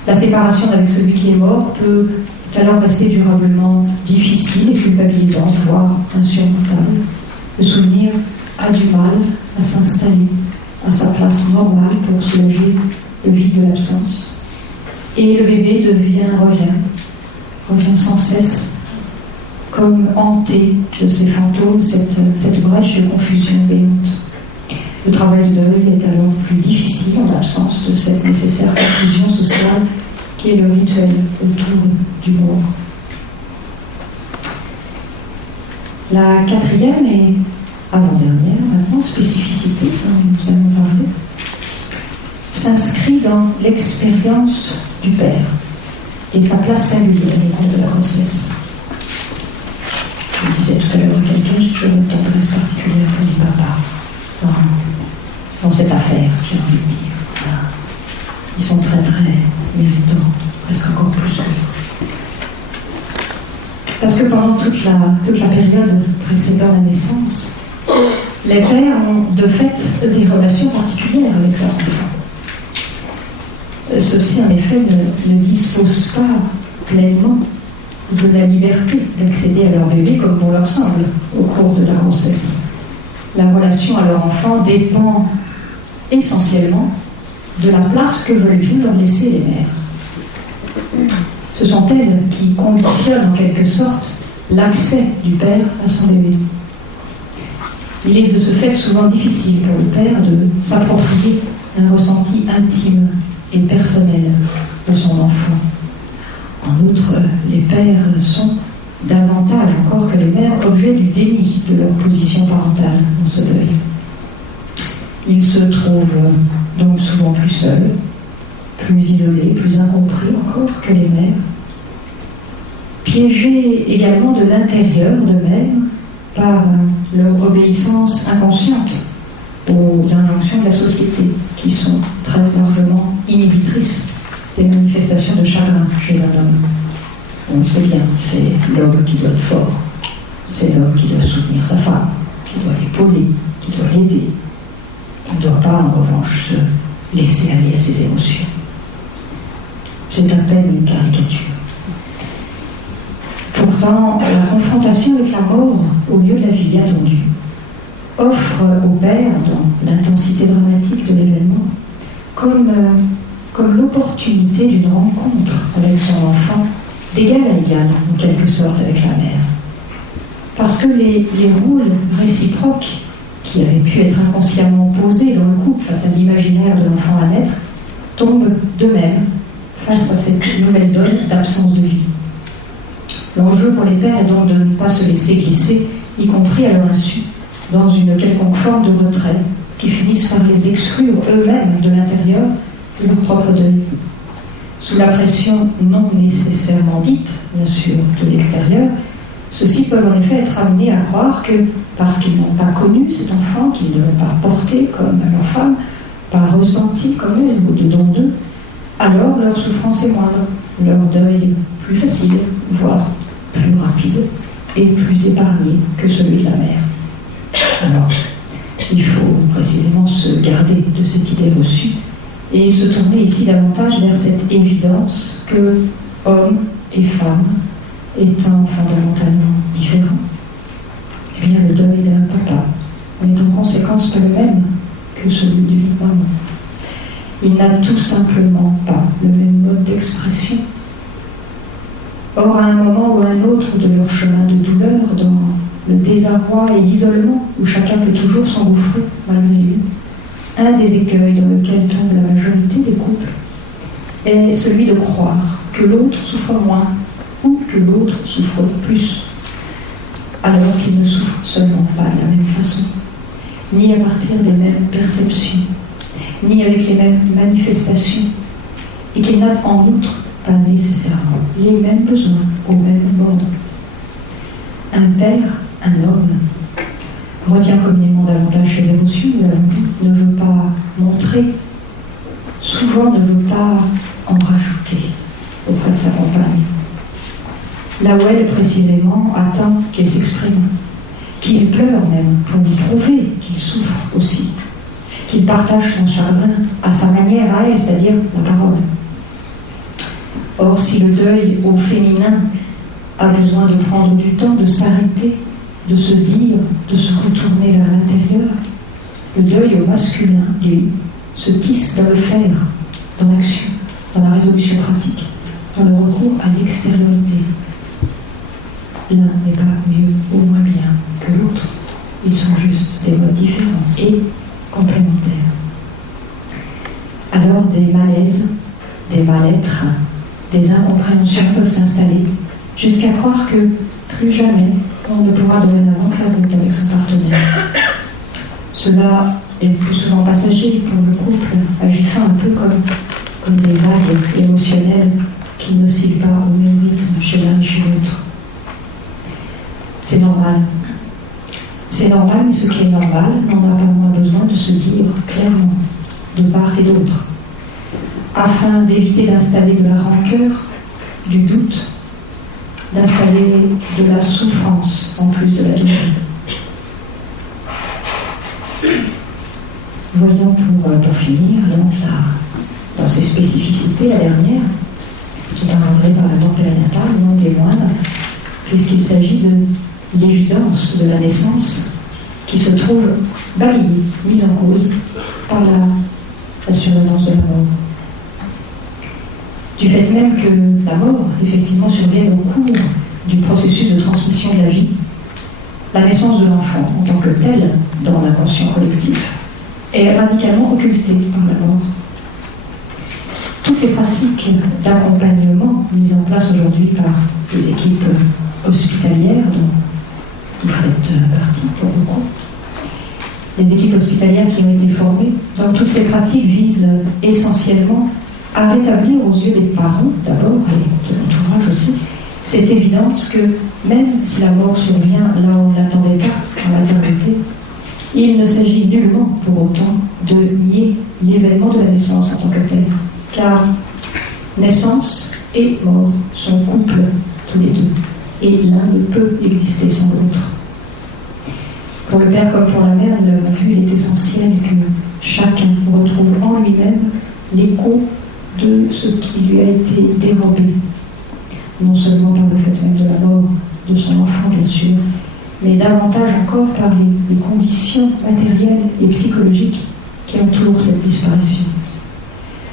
La séparation avec celui qui est mort peut alors rester durablement difficile et culpabilisante, voire insurmontable. Le souvenir a du mal à s'installer à sa place normale pour soulager le vide de l'absence. Et le bébé revient sans cesse, comme hanté de ces fantômes, cette brèche de confusion béante. Le travail de deuil est alors plus difficile en l'absence de cette nécessaire confusion sociale qui est le rituel autour du mort. La quatrième et avant-dernière, maintenant, spécificité dont nous allons parler, s'inscrit dans l'expérience du père et sa place singulière au cours de la grossesse. Je le disais tout à l'heure à quelqu'un, j'ai toujours une tendresse particulière pour les papas dans cette affaire, j'ai envie de dire. Voilà. Ils sont très très méritants, presque encore plus que nous. Parce que pendant toute la période précédant la naissance, les pères ont de fait des relations particulières avec leurs enfants. Ceux-ci, en effet, ne disposent pas pleinement de la liberté d'accéder à leur bébé comme bon leur semble au cours de la grossesse. La relation à leur enfant dépend essentiellement de la place que veulent bien leur laisser les mères. Ce sont elles qui conditionnent en quelque sorte l'accès du père à son bébé. Il est de ce fait souvent difficile pour le père de s'approprier un ressenti intime et personnel de son enfant. En outre, les pères sont davantage encore que les mères objets du déni de leur position parentale dans ce deuil. Ils se trouvent donc souvent plus seuls, plus isolés, plus incompris encore que les mères, piégés également de l'intérieur d'eux-mêmes par leur obéissance inconsciente aux injonctions de la société, qui sont très largement inhibitrices des manifestations de chagrin chez un homme. On le sait bien, c'est l'homme qui doit être fort, c'est l'homme qui doit soutenir sa femme, qui doit l'épauler, qui doit l'aider. Il ne doit pas, en revanche, se laisser aller à ses émotions. C'est à peine une caricature. Pourtant, la confrontation avec la mort au lieu de la vie attendue offre au père, dans l'intensité dramatique de l'événement, comme l'opportunité d'une rencontre avec son enfant d'égal à égal, en quelque sorte, avec la mère. Parce que les rôles réciproques qui avaient pu être inconsciemment posés dans le couple face à l'imaginaire de l'enfant à naître tombent d'eux-mêmes face à cette nouvelle donne d'absence de vie. L'enjeu pour les pères est donc de ne pas se laisser glisser, y compris à leur insu, dans une quelconque forme de retrait qui finisse par les exclure eux-mêmes de l'intérieur de leur propre deuil. Sous la pression non nécessairement dite, bien sûr, de l'extérieur, ceux-ci peuvent en effet être amenés à croire que, parce qu'ils n'ont pas connu cet enfant, qu'ils ne l'ont pas porté comme leur femme, pas ressenti comme elle ou dedans d'eux, alors leur souffrance est moindre, leur deuil plus facile, voire plus rapide et plus épargné que celui de la mère. Alors, il faut précisément se garder de cette idée reçue et se tourner ici davantage vers cette évidence que hommes et femmes étant fondamentalement différents, eh bien le deuil d'un papa n'est en conséquence pas le même que celui d'une maman. Il n'a tout simplement pas le même mode d'expression. Or, à un moment ou à un autre de leur chemin de douleur, dans le désarroi et l'isolement où chacun peut toujours s'engouffrer malgré lui, un des écueils dans lequel tombe la majorité des couples est celui de croire que l'autre souffre moins ou que l'autre souffre plus, alors qu'il ne souffre seulement pas de la même façon, ni à partir des mêmes perceptions, ni avec les mêmes manifestations, et qu'il n'a en outre pas nécessairement les mêmes besoins au même moment. Un père, un homme, retient communément davantage ses émotions, nous l'avons dit, ne veut pas montrer, souvent ne veut pas en rajouter auprès de sa compagne. Là où elle, précisément, attend qu'il s'exprime, qu'il pleure même pour lui prouver qu'il souffre aussi, qu'il partage son chagrin à sa manière à elle, c'est-à-dire la parole. Or, si le deuil au féminin a besoin de prendre du temps, de s'arrêter, de se dire, de se retourner vers l'intérieur, le deuil au masculin, lui, se tisse dans le faire, dans l'action, dans la résolution pratique, dans le recours à l'extériorité. L'un n'est pas mieux ou moins bien que l'autre. Ils sont juste des modes différents et complémentaires. Alors des malaises, des mal-être, des incompréhensions peuvent s'installer jusqu'à croire que plus jamais on ne pourra dorénavant faire route avec son partenaire. Cela est le plus souvent passager pour le couple, agissant un peu comme des vagues émotionnelles qui n'oscillent pas au même rythme chez l'un et chez l'autre. C'est normal. C'est normal, mais ce qui est normal n'en a pas moins besoin de se dire clairement, de part et d'autre, afin d'éviter d'installer de la rancœur, du doute, d'installer de la souffrance en plus de la douleur. Voyons pour finir, donc, dans ses spécificités, la dernière, qui est encadrée par la mort périnatale, non des moindres, puisqu'il s'agit de l'évidence de la naissance qui se trouve balayée, mise en cause par la survenance de la mort. Du fait même que la mort, effectivement, survient au cours du processus de transmission de la vie, la naissance de l'enfant, en tant que telle, dans l'inconscient collectif, est radicalement occultée par la mort. Toutes les pratiques d'accompagnement mises en place aujourd'hui par les équipes hospitalières, dont vous faites partie pour beaucoup, les équipes hospitalières qui ont été formées, donc toutes ces pratiques visent essentiellement à rétablir aux yeux des parents d'abord et de l'entourage aussi cette évidence que même si la mort survient là où on ne l'attendait pas, en maternité, il ne s'agit nullement pour autant de nier l'événement de la naissance en tant que tel, car naissance et mort sont couples tous les deux, et l'un ne peut exister sans l'autre. Pour le père comme pour la mère, nous l'avons vu, il est essentiel que chacun retrouve en lui-même l'écho de ce qui lui a été dérobé, non seulement par le fait même de la mort de son enfant, bien sûr, mais davantage encore par les conditions matérielles et psychologiques qui entourent cette disparition.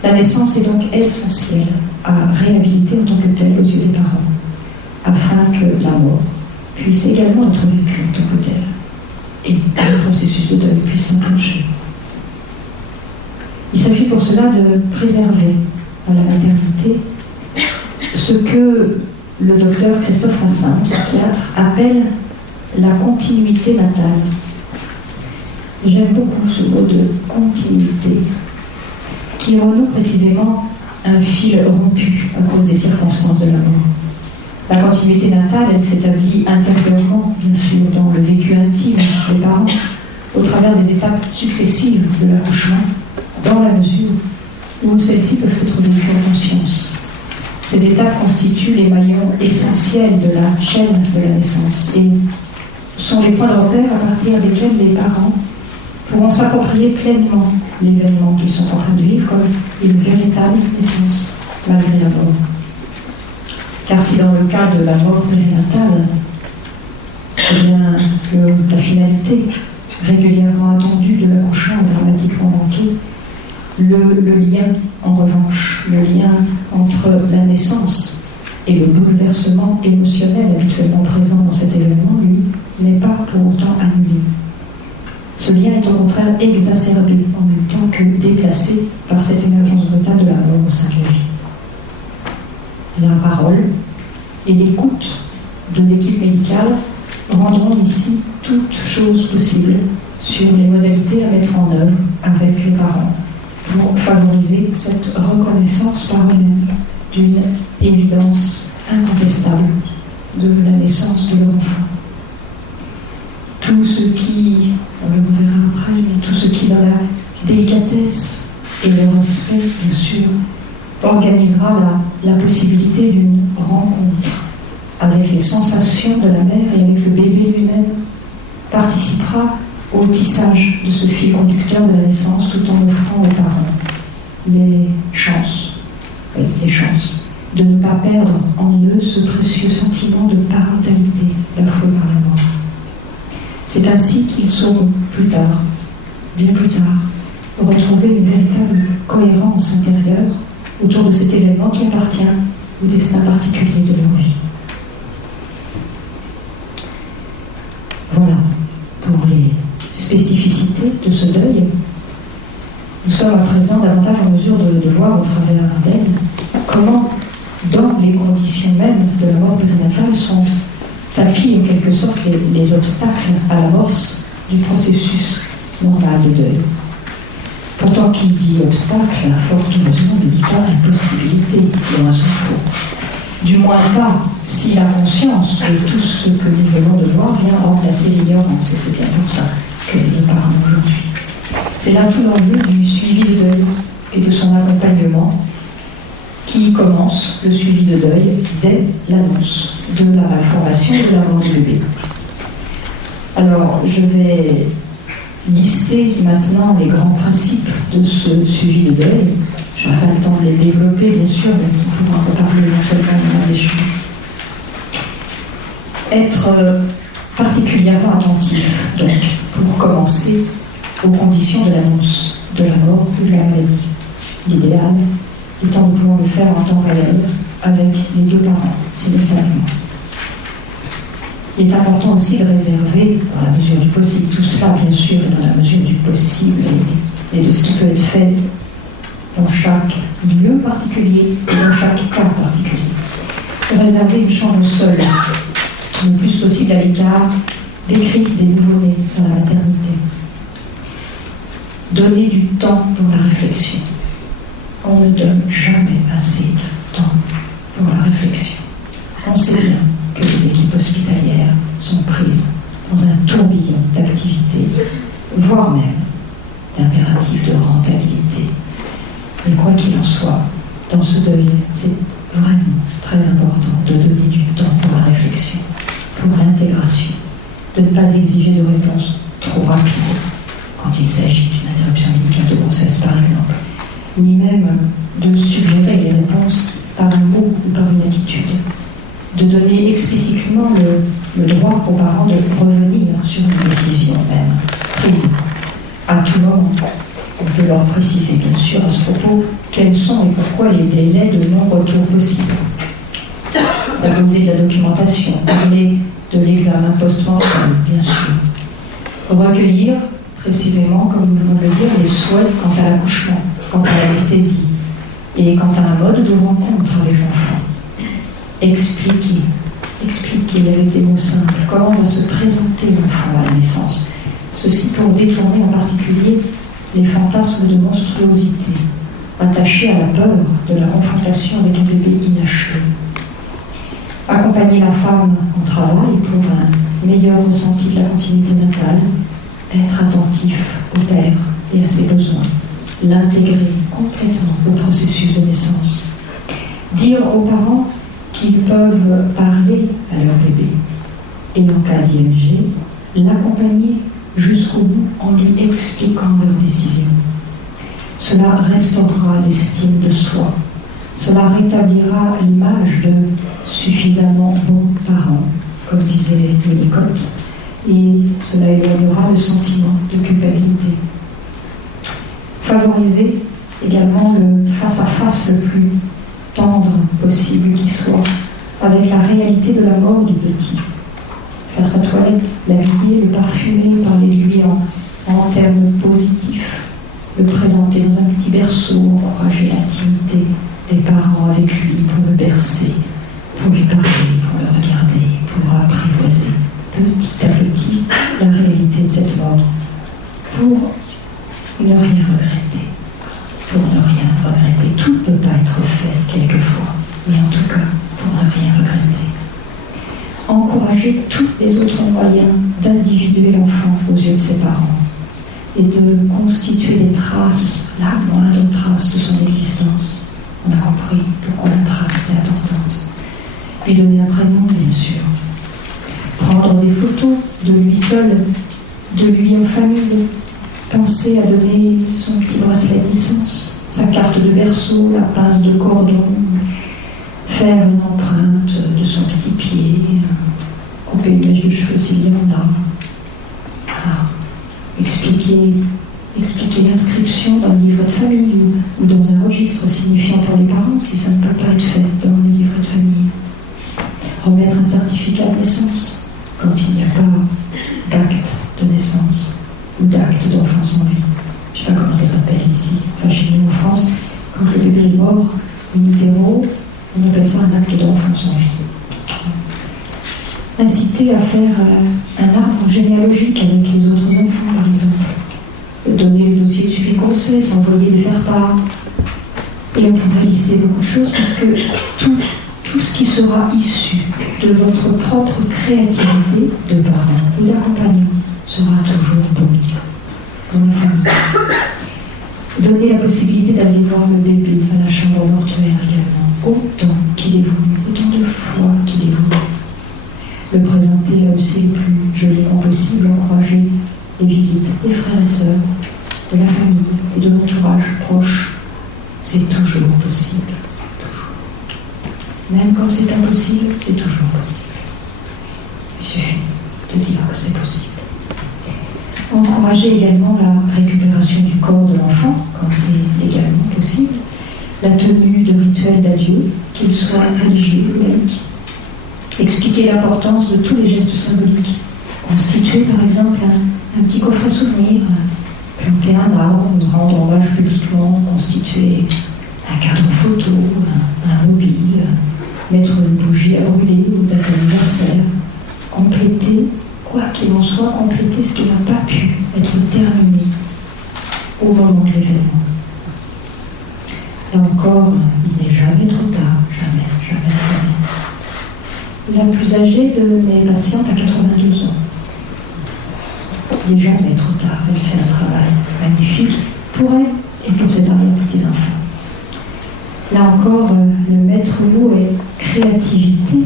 La naissance est donc essentielle à réhabiliter en tant que telle aux yeux des parents. que la mort puisse également être vécue en tant que telle et que le processus de deuil puisse s'enclencher. Il s'agit pour cela de préserver à la maternité ce que le docteur Christophe Rassin, psychiatre, appelle la continuité natale. J'aime beaucoup ce mot de continuité qui renoue précisément un fil rompu à cause des circonstances de la mort. La continuité natale, elle s'établit intérieurement, bien sûr, dans le vécu intime des parents, au travers des étapes successives de l'accouchement, dans la mesure où celles-ci peuvent être vécues en conscience. Ces étapes constituent les maillons essentiels de la chaîne de la naissance et sont les points de repère à partir desquels les parents pourront s'approprier pleinement l'événement qu'ils sont en train de vivre comme une véritable naissance, malgré la mort. Car si dans le cas de la mort périnatale, eh bien, la finalité régulièrement attendue de l'accouchement est dramatiquement manquée, le lien, en revanche, le lien entre la naissance et le bouleversement émotionnel habituellement présent dans cet événement, lui, n'est pas pour autant annulé. Ce lien est au contraire exacerbé en même temps que déplacé par cette émergence brutale de la mort au sein de la vie. La parole et l'écoute de l'équipe médicale rendront ici toutes choses possibles sur les modalités à mettre en œuvre avec les parents pour favoriser cette reconnaissance par eux-mêmes d'une évidence incontestable de la naissance de leur enfant. Tout ce qui, on le verra après, mais tout ce qui dans la délicatesse et le respect, bien sûr, organisera la possibilité d'une rencontre avec les sensations de la mère et avec le bébé lui-même, participera au tissage de ce fil conducteur de la naissance tout en offrant aux parents les chances de ne pas perdre en eux ce précieux sentiment de parentalité bafoué par la mort. C'est ainsi qu'ils sauront plus tard, bien plus tard, retrouver une véritable cohérence intérieure autour de cet événement qui appartient au destin particulier de leur vie. Voilà pour les spécificités de ce deuil. Nous sommes à présent davantage en mesure de voir au travers d'elle comment, dans les conditions mêmes de la mort périnatale, sont tapis en quelque sorte les obstacles à l'amorce du processus normal de deuil. Pourtant, qui dit obstacle, fort heureusement, ne dit pas impossibilité, loin s'en faut. Du moins pas si la conscience de tout ce que nous venons de voir vient remplacer l'ignorance, et c'est bien pour ça que nous parlons aujourd'hui. C'est là tout l'enjeu du suivi de deuil et de son accompagnement qui commence le suivi de deuil dès l'annonce de la malformation et de la mort du bébé. Alors, je vais lister maintenant les grands principes de ce suivi de deuil. Je n'aurai pas le temps de les développer, bien sûr, mais on pourra en reparler éventuellement dans l'échange. Être particulièrement attentif, donc, pour commencer, aux conditions de l'annonce de la mort ou de la maladie. L'idéal étant de pouvoir le faire en temps réel avec les deux parents, simultanément. Il est important aussi de réserver, dans la mesure du possible, tout cela bien sûr, dans la mesure du possible et de ce qui peut être fait dans chaque lieu particulier et dans chaque cas particulier. Réserver une chambre seule, le plus possible à l'écart des cris des nouveau-nés dans la maternité. Donner du temps pour la réflexion. On ne donne jamais assez de temps pour la réflexion. On sait bien que les équipes hospitalières sont prises dans un tourbillon d'activités, voire même d'impératifs de rentabilité. Mais quoi qu'il en soit, dans ce deuil, c'est vraiment très important de donner du temps pour la réflexion, pour l'intégration, de ne pas exiger de réponses trop rapides quand il s'agit d'une interruption médicale de grossesse, par exemple, ni même de suggérer les réponses par un mot ou par une attitude, de donner explicitement le droit aux parents de revenir sur une décision même prise à tout moment. On peut leur préciser bien sûr à ce propos quels sont et pourquoi les délais de non-retour possibles. proposer de la documentation, parler de l'examen post-mortem, bien sûr. Recueillir, précisément, comme nous venons de le dire, les souhaits quant à l'accouchement, quant à l'anesthésie, et quant à un mode de rencontre avec l'enfant. Expliquer avec des mots simples comment va se présenter l'enfant à la naissance. Ceci pour détourner en particulier les fantasmes de monstruosité, attachés à la peur de la confrontation avec un bébé inachevé. Accompagner la femme en travail pour un meilleur ressenti de la continuité natale, être attentif au père et à ses besoins, l'intégrer complètement au processus de naissance. Dire aux parents qu'ils peuvent parler à leur bébé et en cas d'IMG, l'accompagner jusqu'au bout en lui expliquant leurs décisions. Cela restaurera l'estime de soi. Cela rétablira l'image de suffisamment bons parents, comme disait Winnicott, et cela éloignera le sentiment de culpabilité. Favoriser également le face-à-face le plus tendre possible qui soit avec la réalité de la mort du petit. Faire sa toilette, l'habiller, le parfumer, parler de lui en termes positifs, le présenter dans un petit berceau, encourager l'intimité des parents avec lui pour le bercer, pour lui parler, pour le regarder, pour apprivoiser petit à petit la réalité de cette mort, pour ne rien regretter. Pour ne rien regretter. Tout ne peut pas être fait quelquefois, mais en tout cas, pour ne rien regretter. Encourager tous les autres moyens d'individuer l'enfant aux yeux de ses parents et de constituer des traces, la moindre trace de son existence. On a compris pourquoi la trace était importante. Lui donner un prénom, bien sûr. Prendre des photos de lui seul, de lui en famille. Penser à donner son petit bracelet de naissance, sa carte de berceau, la pince de cordon, faire une empreinte de son petit pied, couper une mèche de cheveux s'il y en a. Voilà. Expliquer l'inscription dans le livre de famille ou dans un registre signifiant pour les parents si ça ne peut pas être fait dans le livre de famille. Remettre un certificat de naissance quand il n'y a pas d'acte de naissance ou d'acte d'enfance en vie. Je ne sais pas comment ça s'appelle ici. Enfin, chez nous en France, quand le bébé est mort, in utero, on appelle ça un acte d'enfance en vie. Inciter à faire un arbre généalogique avec les autres enfants, par exemple. Donner le dossier de suivi grossesse, envoyer des faire-part. Et on pourrait lister beaucoup de choses parce que tout ce qui sera issu de votre propre créativité de parents ou d'accompagnants sera toujours bon pour la famille. Donner la possibilité d'aller voir le bébé à la chambre mortuaire également, autant qu'il est voulu, autant de fois qu'il est voulu. Le présenter là aussi le plus joliment possible, encourager les visites des frères et sœurs, de la famille et de l'entourage proche. C'est toujours possible. Toujours. Même quand c'est impossible, c'est toujours possible. Il suffit de dire que c'est possible. Encourager également la récupération du corps de l'enfant, quand c'est légalement possible, la tenue de rituels d'adieu, qu'ils soient religieux ou laïques. Expliquer l'importance de tous les gestes symboliques. Constituer par exemple un petit coffret souvenir, planter un arbre, rendre hommage publiquement, constituer un cadre photo, un mobile, mettre une bougie à brûler ou date anniversaire, compléter, quoi qu'il en soit, compléter ce qui n'a pas pu être terminé au moment de l'événement. Là encore, il n'est jamais trop tard, jamais. La plus âgée de mes patientes a 82 ans. Il n'est jamais trop tard, elle fait un travail magnifique pour elle et pour ses arrière-petits-enfants. Là encore, le maître mot est créativité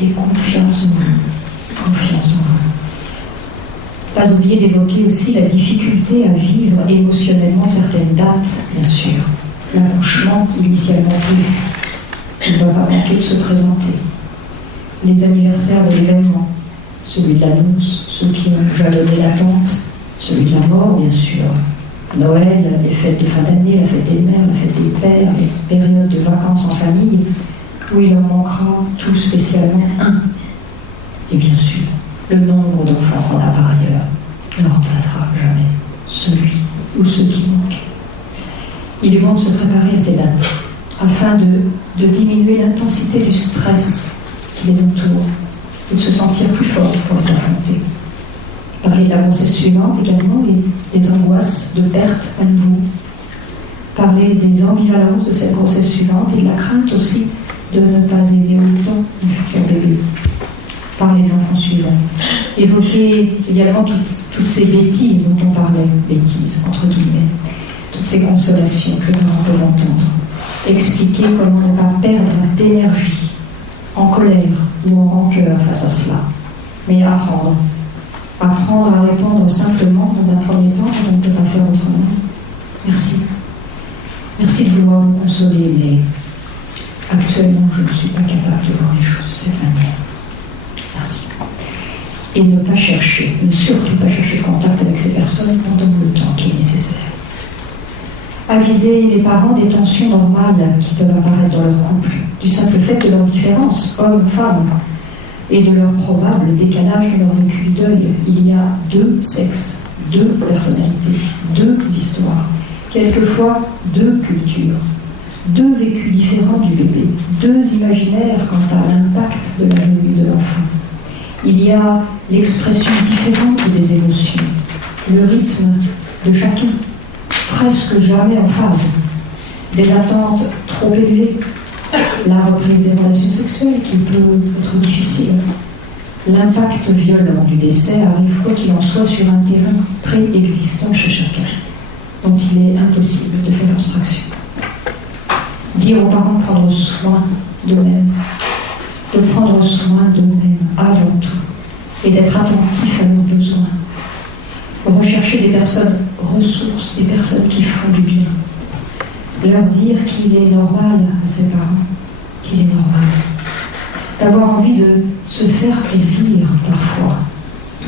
et confiance en vous. Confiance en vous. Pas oublier d'évoquer aussi la difficulté à vivre émotionnellement certaines dates, bien sûr. L'accouchement initialement prévu. Il ne doit pas manquer de se présenter. Les anniversaires de l'événement, celui de l'annonce, ceux qui ont jalonné l'attente, celui de la mort, bien sûr. Noël, les fêtes de fin d'année, la fête des mères, la fête des pères, les périodes de vacances en famille, où il en manquera tout spécialement un. Et bien sûr, le nombre d'enfants qu'on a par ailleurs ne remplacera jamais celui ou ceux qui manquent. Il est bon de se préparer à ces dates, afin de diminuer l'intensité du stress qui les entoure, et de se sentir plus fort pour les affronter. Parler de la grossesse suivante également et des angoisses de perte à nouveau. Parler des ambivalences de cette grossesse suivante et de la crainte aussi de ne pas aimer autant le futur bébé. Parler de l'enfant suivant. Évoquer également toutes ces bêtises dont on parlait, bêtises entre guillemets, toutes ces consolations que les parents peuvent entendre. Expliquer comment ne pas perdre d'énergie en colère ou en rancœur face à cela, mais apprendre à répondre simplement dans un premier temps quand on ne peut pas faire autrement. Merci. Merci de vouloir me consoler, mais actuellement, je ne suis pas capable de voir les choses de cette manière. Merci. Et ne surtout pas chercher le contact avec ces personnes pendant le temps qui est nécessaire. Aviser les parents des tensions normales qui peuvent apparaître dans leur couple, du simple fait de leur différence, homme-femme, et de leur probable décalage de leur vécu du deuil. Il y a 2 sexes, 2 personnalités, 2 histoires, quelquefois 2 cultures, 2 vécus différents du bébé, 2 imaginaires quant à l'impact de la venue de l'enfant. Il y a l'expression différente des émotions, le rythme de chacun, presque jamais en phase, des attentes trop élevées, la reprise des relations sexuelles qui peut être difficile. L'impact violent du décès arrive quoi qu'il en soit sur un terrain préexistant chez chacun, dont il est impossible de faire abstraction. Dire aux parents de prendre soin d'eux-mêmes, de prendre soin d'eux-mêmes avant tout, et d'être attentifs à leurs besoins. Rechercher des personnes ressources, des personnes qui font du bien. Leur dire qu'il est normal à ses parents, qu'il est normal. D'avoir envie de se faire plaisir parfois,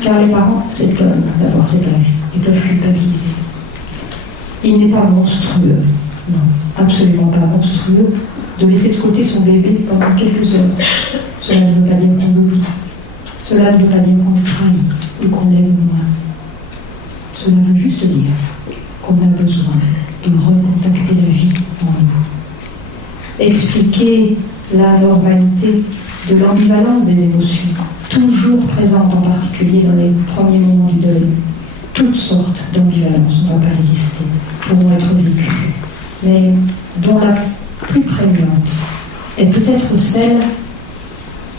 car les parents s'étonnent d'avoir cette envie et peuvent culpabiliser. Il n'est pas monstrueux, non, absolument pas monstrueux, de laisser de côté son bébé pendant quelques heures. Cela ne veut pas dire qu'on l'oublie. Cela ne veut pas dire qu'on le trahit ou qu'on l'aime moins. Cela veut juste dire qu'on a besoin de recontacter la vie en nous. Expliquer la normalité de l'ambivalence des émotions, toujours présente en particulier dans les premiers moments du deuil. Toutes sortes d'ambivalences, on ne va pas les lister, pourront être vécues, mais dont la plus prégnante est peut-être celle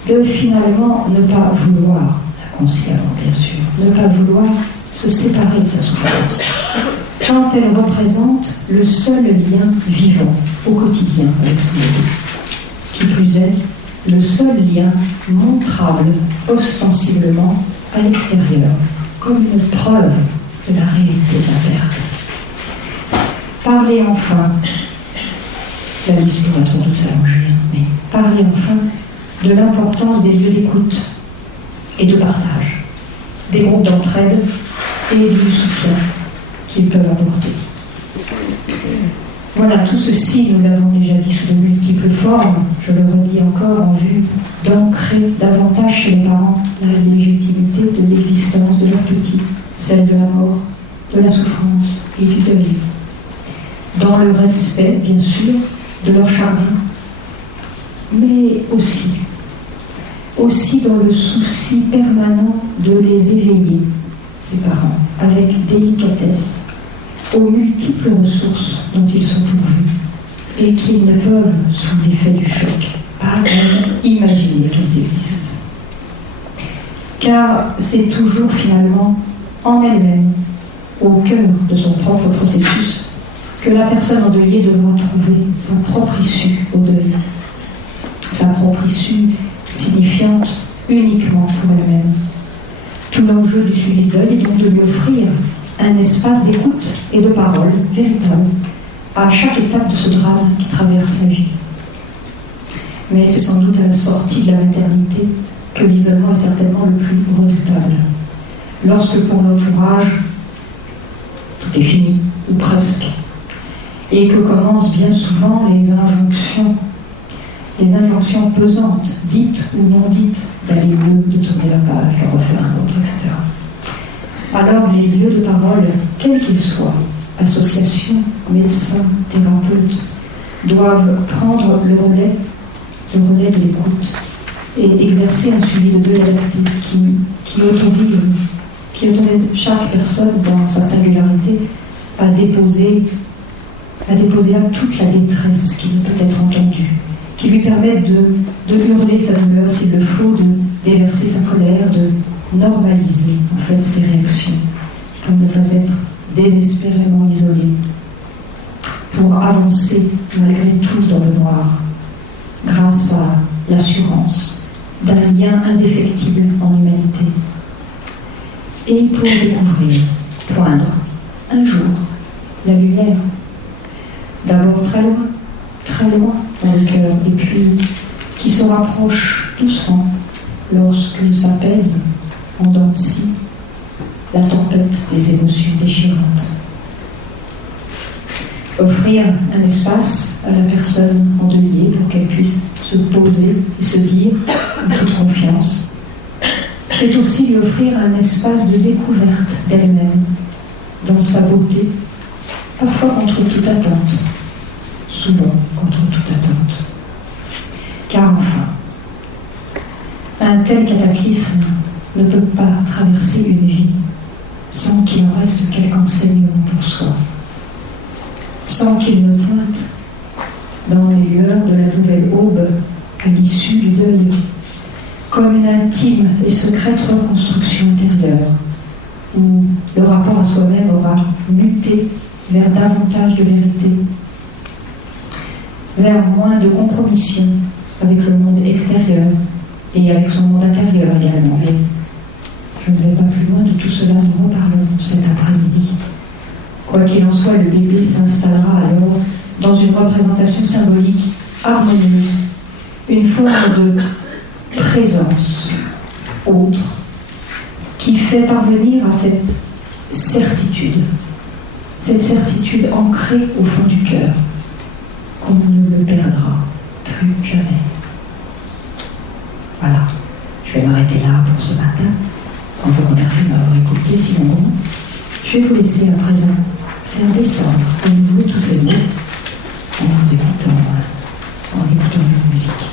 de finalement ne pas vouloir, inconsciemment bien sûr, ne pas vouloir se séparer de sa souffrance, quand elle représente le seul lien vivant au quotidien avec son bébé. Qui plus est, le seul lien montrable ostensiblement à l'extérieur, comme une preuve de la réalité de la perte. Parler enfin, la liste pourra sans doute s'allonger, mais parler enfin de l'importance des lieux d'écoute et de partage, des groupes d'entraide et du soutien qu'ils peuvent apporter. Voilà, tout ceci, nous l'avons déjà dit sous de multiples formes, je le redis encore en vue d'ancrer davantage chez les parents la légitimité de l'existence de leur petit, celle de la mort, de la souffrance et du deuil. Dans le respect, bien sûr, de leur chagrin, mais aussi dans le souci permanent de les éveiller, ces parents, avec délicatesse, aux multiples ressources dont ils sont pourvus et qu'ils ne peuvent, sous l'effet du choc, pas même imaginer qu'ils existent. Car c'est toujours finalement en elle-même, au cœur de son propre processus, que la personne endeuillée devra trouver sa propre issue au deuil. Sa propre issue signifiante uniquement pour elle-même. Tout l'enjeu du suivi de deuil est donc de lui offrir un espace d'écoute et de parole véritable à chaque étape de ce drame qui traverse la vie. Mais c'est sans doute à la sortie de la maternité que l'isolement est certainement le plus redoutable. Lorsque pour l'entourage, tout est fini, ou presque, et que commencent bien souvent les injonctions les injonctions pesantes, dites ou non dites, d'aller mieux, de tourner la page, de refaire un autre, etc. Alors les lieux de parole, quels qu'ils soient, associations, médecins, thérapeutes, doivent prendre le relais de l'écoute et exercer un suivi de deux adapté qui autorise chaque personne dans sa singularité à déposer là toute la détresse qui peut être entendue, qui lui permettent de hurler sa douleur s'il le faut, de déverser sa colère, de normaliser en fait ses réactions pour ne pas être désespérément isolé, pour avancer malgré tout dans le noir, grâce à l'assurance d'un lien indéfectible en humanité. Et pour découvrir, poindre, un jour, la lumière, d'abord très loin dans le cœur, et puis qui se rapproche doucement lorsque s'apaise en dents de scie la tempête des émotions déchirantes. Offrir un espace à la personne endeuillée pour qu'elle puisse se poser et se dire en toute confiance. C'est aussi lui offrir un espace de découverte d'elle-même, dans sa beauté, parfois contre toute attente, souvent contre toute attente. Car enfin, un tel cataclysme ne peut pas traverser une vie sans qu'il en reste quelque enseignement pour soi, sans qu'il ne pointe dans les lueurs de la nouvelle aube à l'issue du deuil, comme une intime et secrète reconstruction intérieure, où le rapport à soi-même aura muté vers davantage de vérité, vers moins de compromission avec le monde extérieur et avec son monde intérieur également. Et je ne vais pas plus loin de tout cela, nous reparlerons cet après-midi. Quoi qu'il en soit, le bébé s'installera alors dans une représentation symbolique harmonieuse, une forme de présence autre qui fait parvenir à cette certitude ancrée au fond du cœur, qu'on ne le perdra plus jamais. Voilà, je vais m'arrêter là pour ce matin. En vous remerciant d'avoir écouté si longuement. Je vais vous laisser à présent faire descendre à nouveau tous ces mots en écoutant la musique.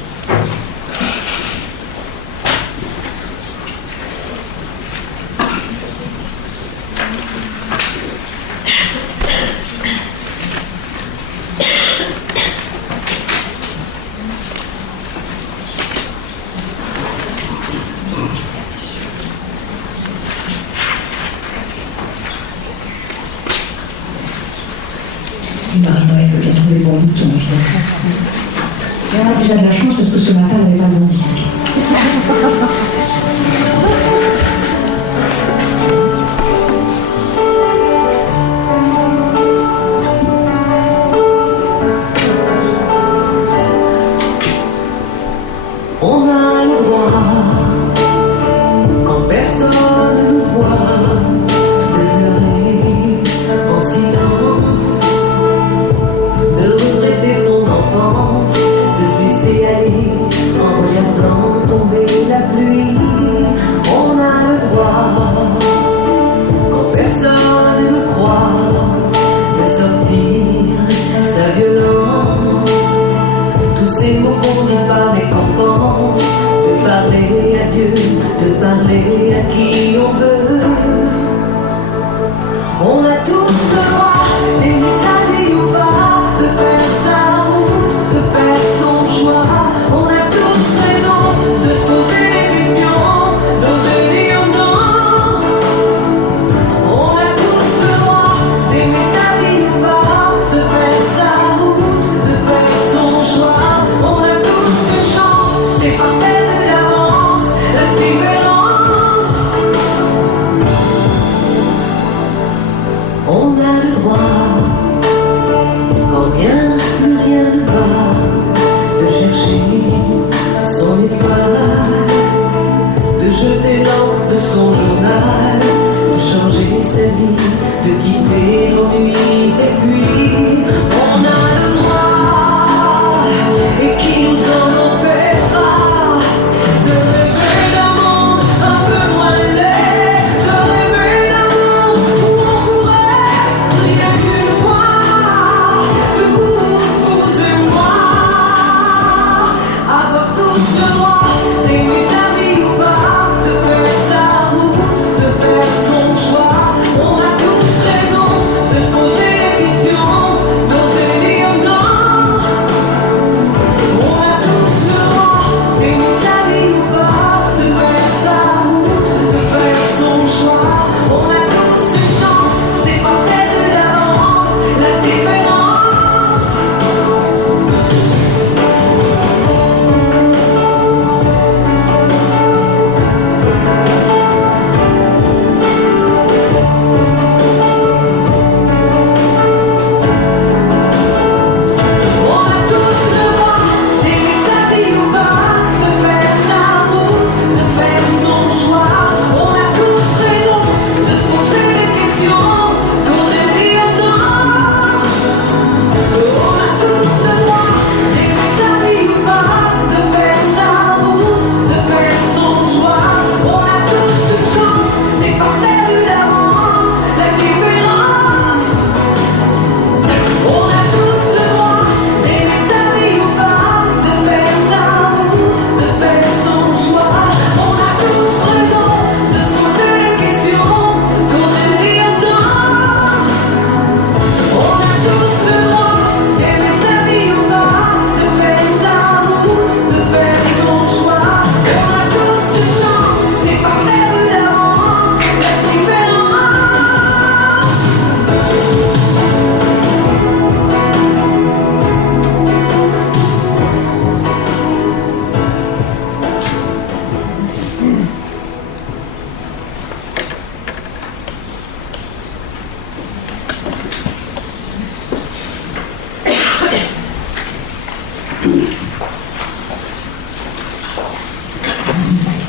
Si Marie-Noël veut bien trouver le bon bouton, elle a déjà de la chance parce que ce matin, elle n'avait pas le bon disque. On a le droit, quand personne ne voit, de pleurer en silence, de regretter son enfance, de se laisser aller en regardant tomber la pluie. On a le droit, quand personne ne croit, de sortir sa violence, tous ces mots qu'on dit pas mais qu'on pense, de parler à Dieu, de parler à qui on veut. On a tous le droit d'aimer sa vie ou pas, de faire sa route, de faire son choix. On a tous raison de se poser des questions, d'oser dire non. On a tous le droit d'aimer sa vie ou pas, de faire sa route, de faire son choix. On a tous une chance, c'est pas peine d'avance, la différence. On a le droit, quand plus rien ne va, de chercher son étoile, de jeter l'encre de son journal, de changer sa vie, de quitter l'ennui, et puis on a le droit, et qui nous en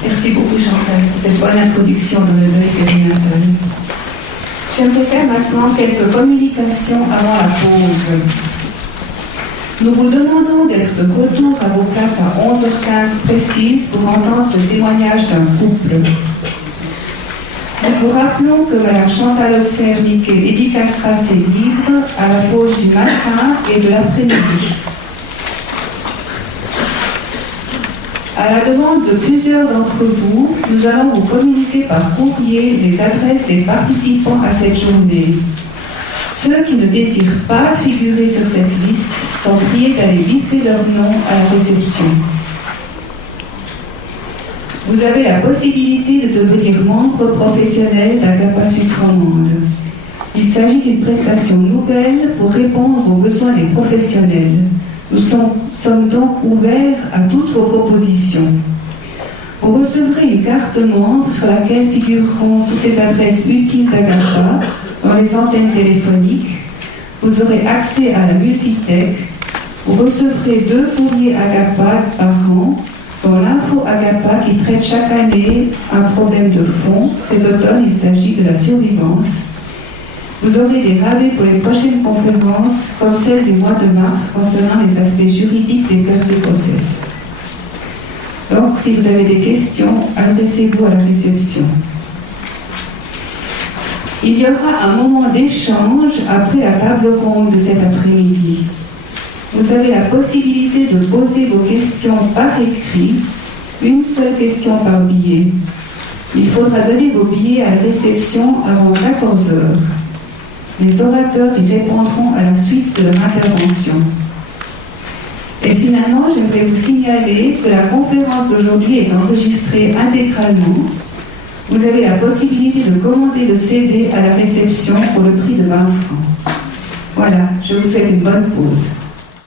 Merci beaucoup Chantal pour cette bonne introduction dans le deuil périnatal. J'aimerais faire maintenant quelques communications avant la pause. Nous vous demandons d'être de retour à vos places à 11h15 précises pour entendre le témoignage d'un couple. Nous vous rappelons que Mme Chantal Osser-Miquet dédicacera ses livres à la pause du matin et de l'après-midi. À la demande de plusieurs d'entre vous, nous allons vous communiquer par courrier les adresses des participants à cette journée. Ceux qui ne désirent pas figurer sur cette liste sont priés d'aller biffer leur nom à la réception. Vous avez la possibilité de devenir membre professionnel d'Agapa Suisse Romande. Il s'agit d'une prestation nouvelle pour répondre aux besoins des professionnels. Nous sommes donc ouverts à toutes vos propositions. Vous recevrez une carte membre sur laquelle figureront toutes les adresses utiles d'Agapa dans les antennes téléphoniques. Vous aurez accès à la multitech. Vous recevrez 2 courriers Agapa par an, dont l'info Agapa qui traite chaque année un problème de fond. Cet automne, il s'agit de la survivance. Vous aurez des rabais pour les prochaines conférences, comme celle du mois de mars concernant les aspects juridiques des pertes de grossesse. Donc, si vous avez des questions, adressez-vous à la réception. Il y aura un moment d'échange après la table ronde de cet après-midi. Vous avez la possibilité de poser vos questions par écrit, une seule question par billet. Il faudra donner vos billets à la réception avant 14 heures. Les orateurs y répondront à la suite de leur intervention. Et finalement, j'aimerais vous signaler que la conférence d'aujourd'hui est enregistrée intégralement. Vous avez la possibilité de commander le CD à la réception pour le prix de 20 francs. Voilà, je vous souhaite une bonne pause.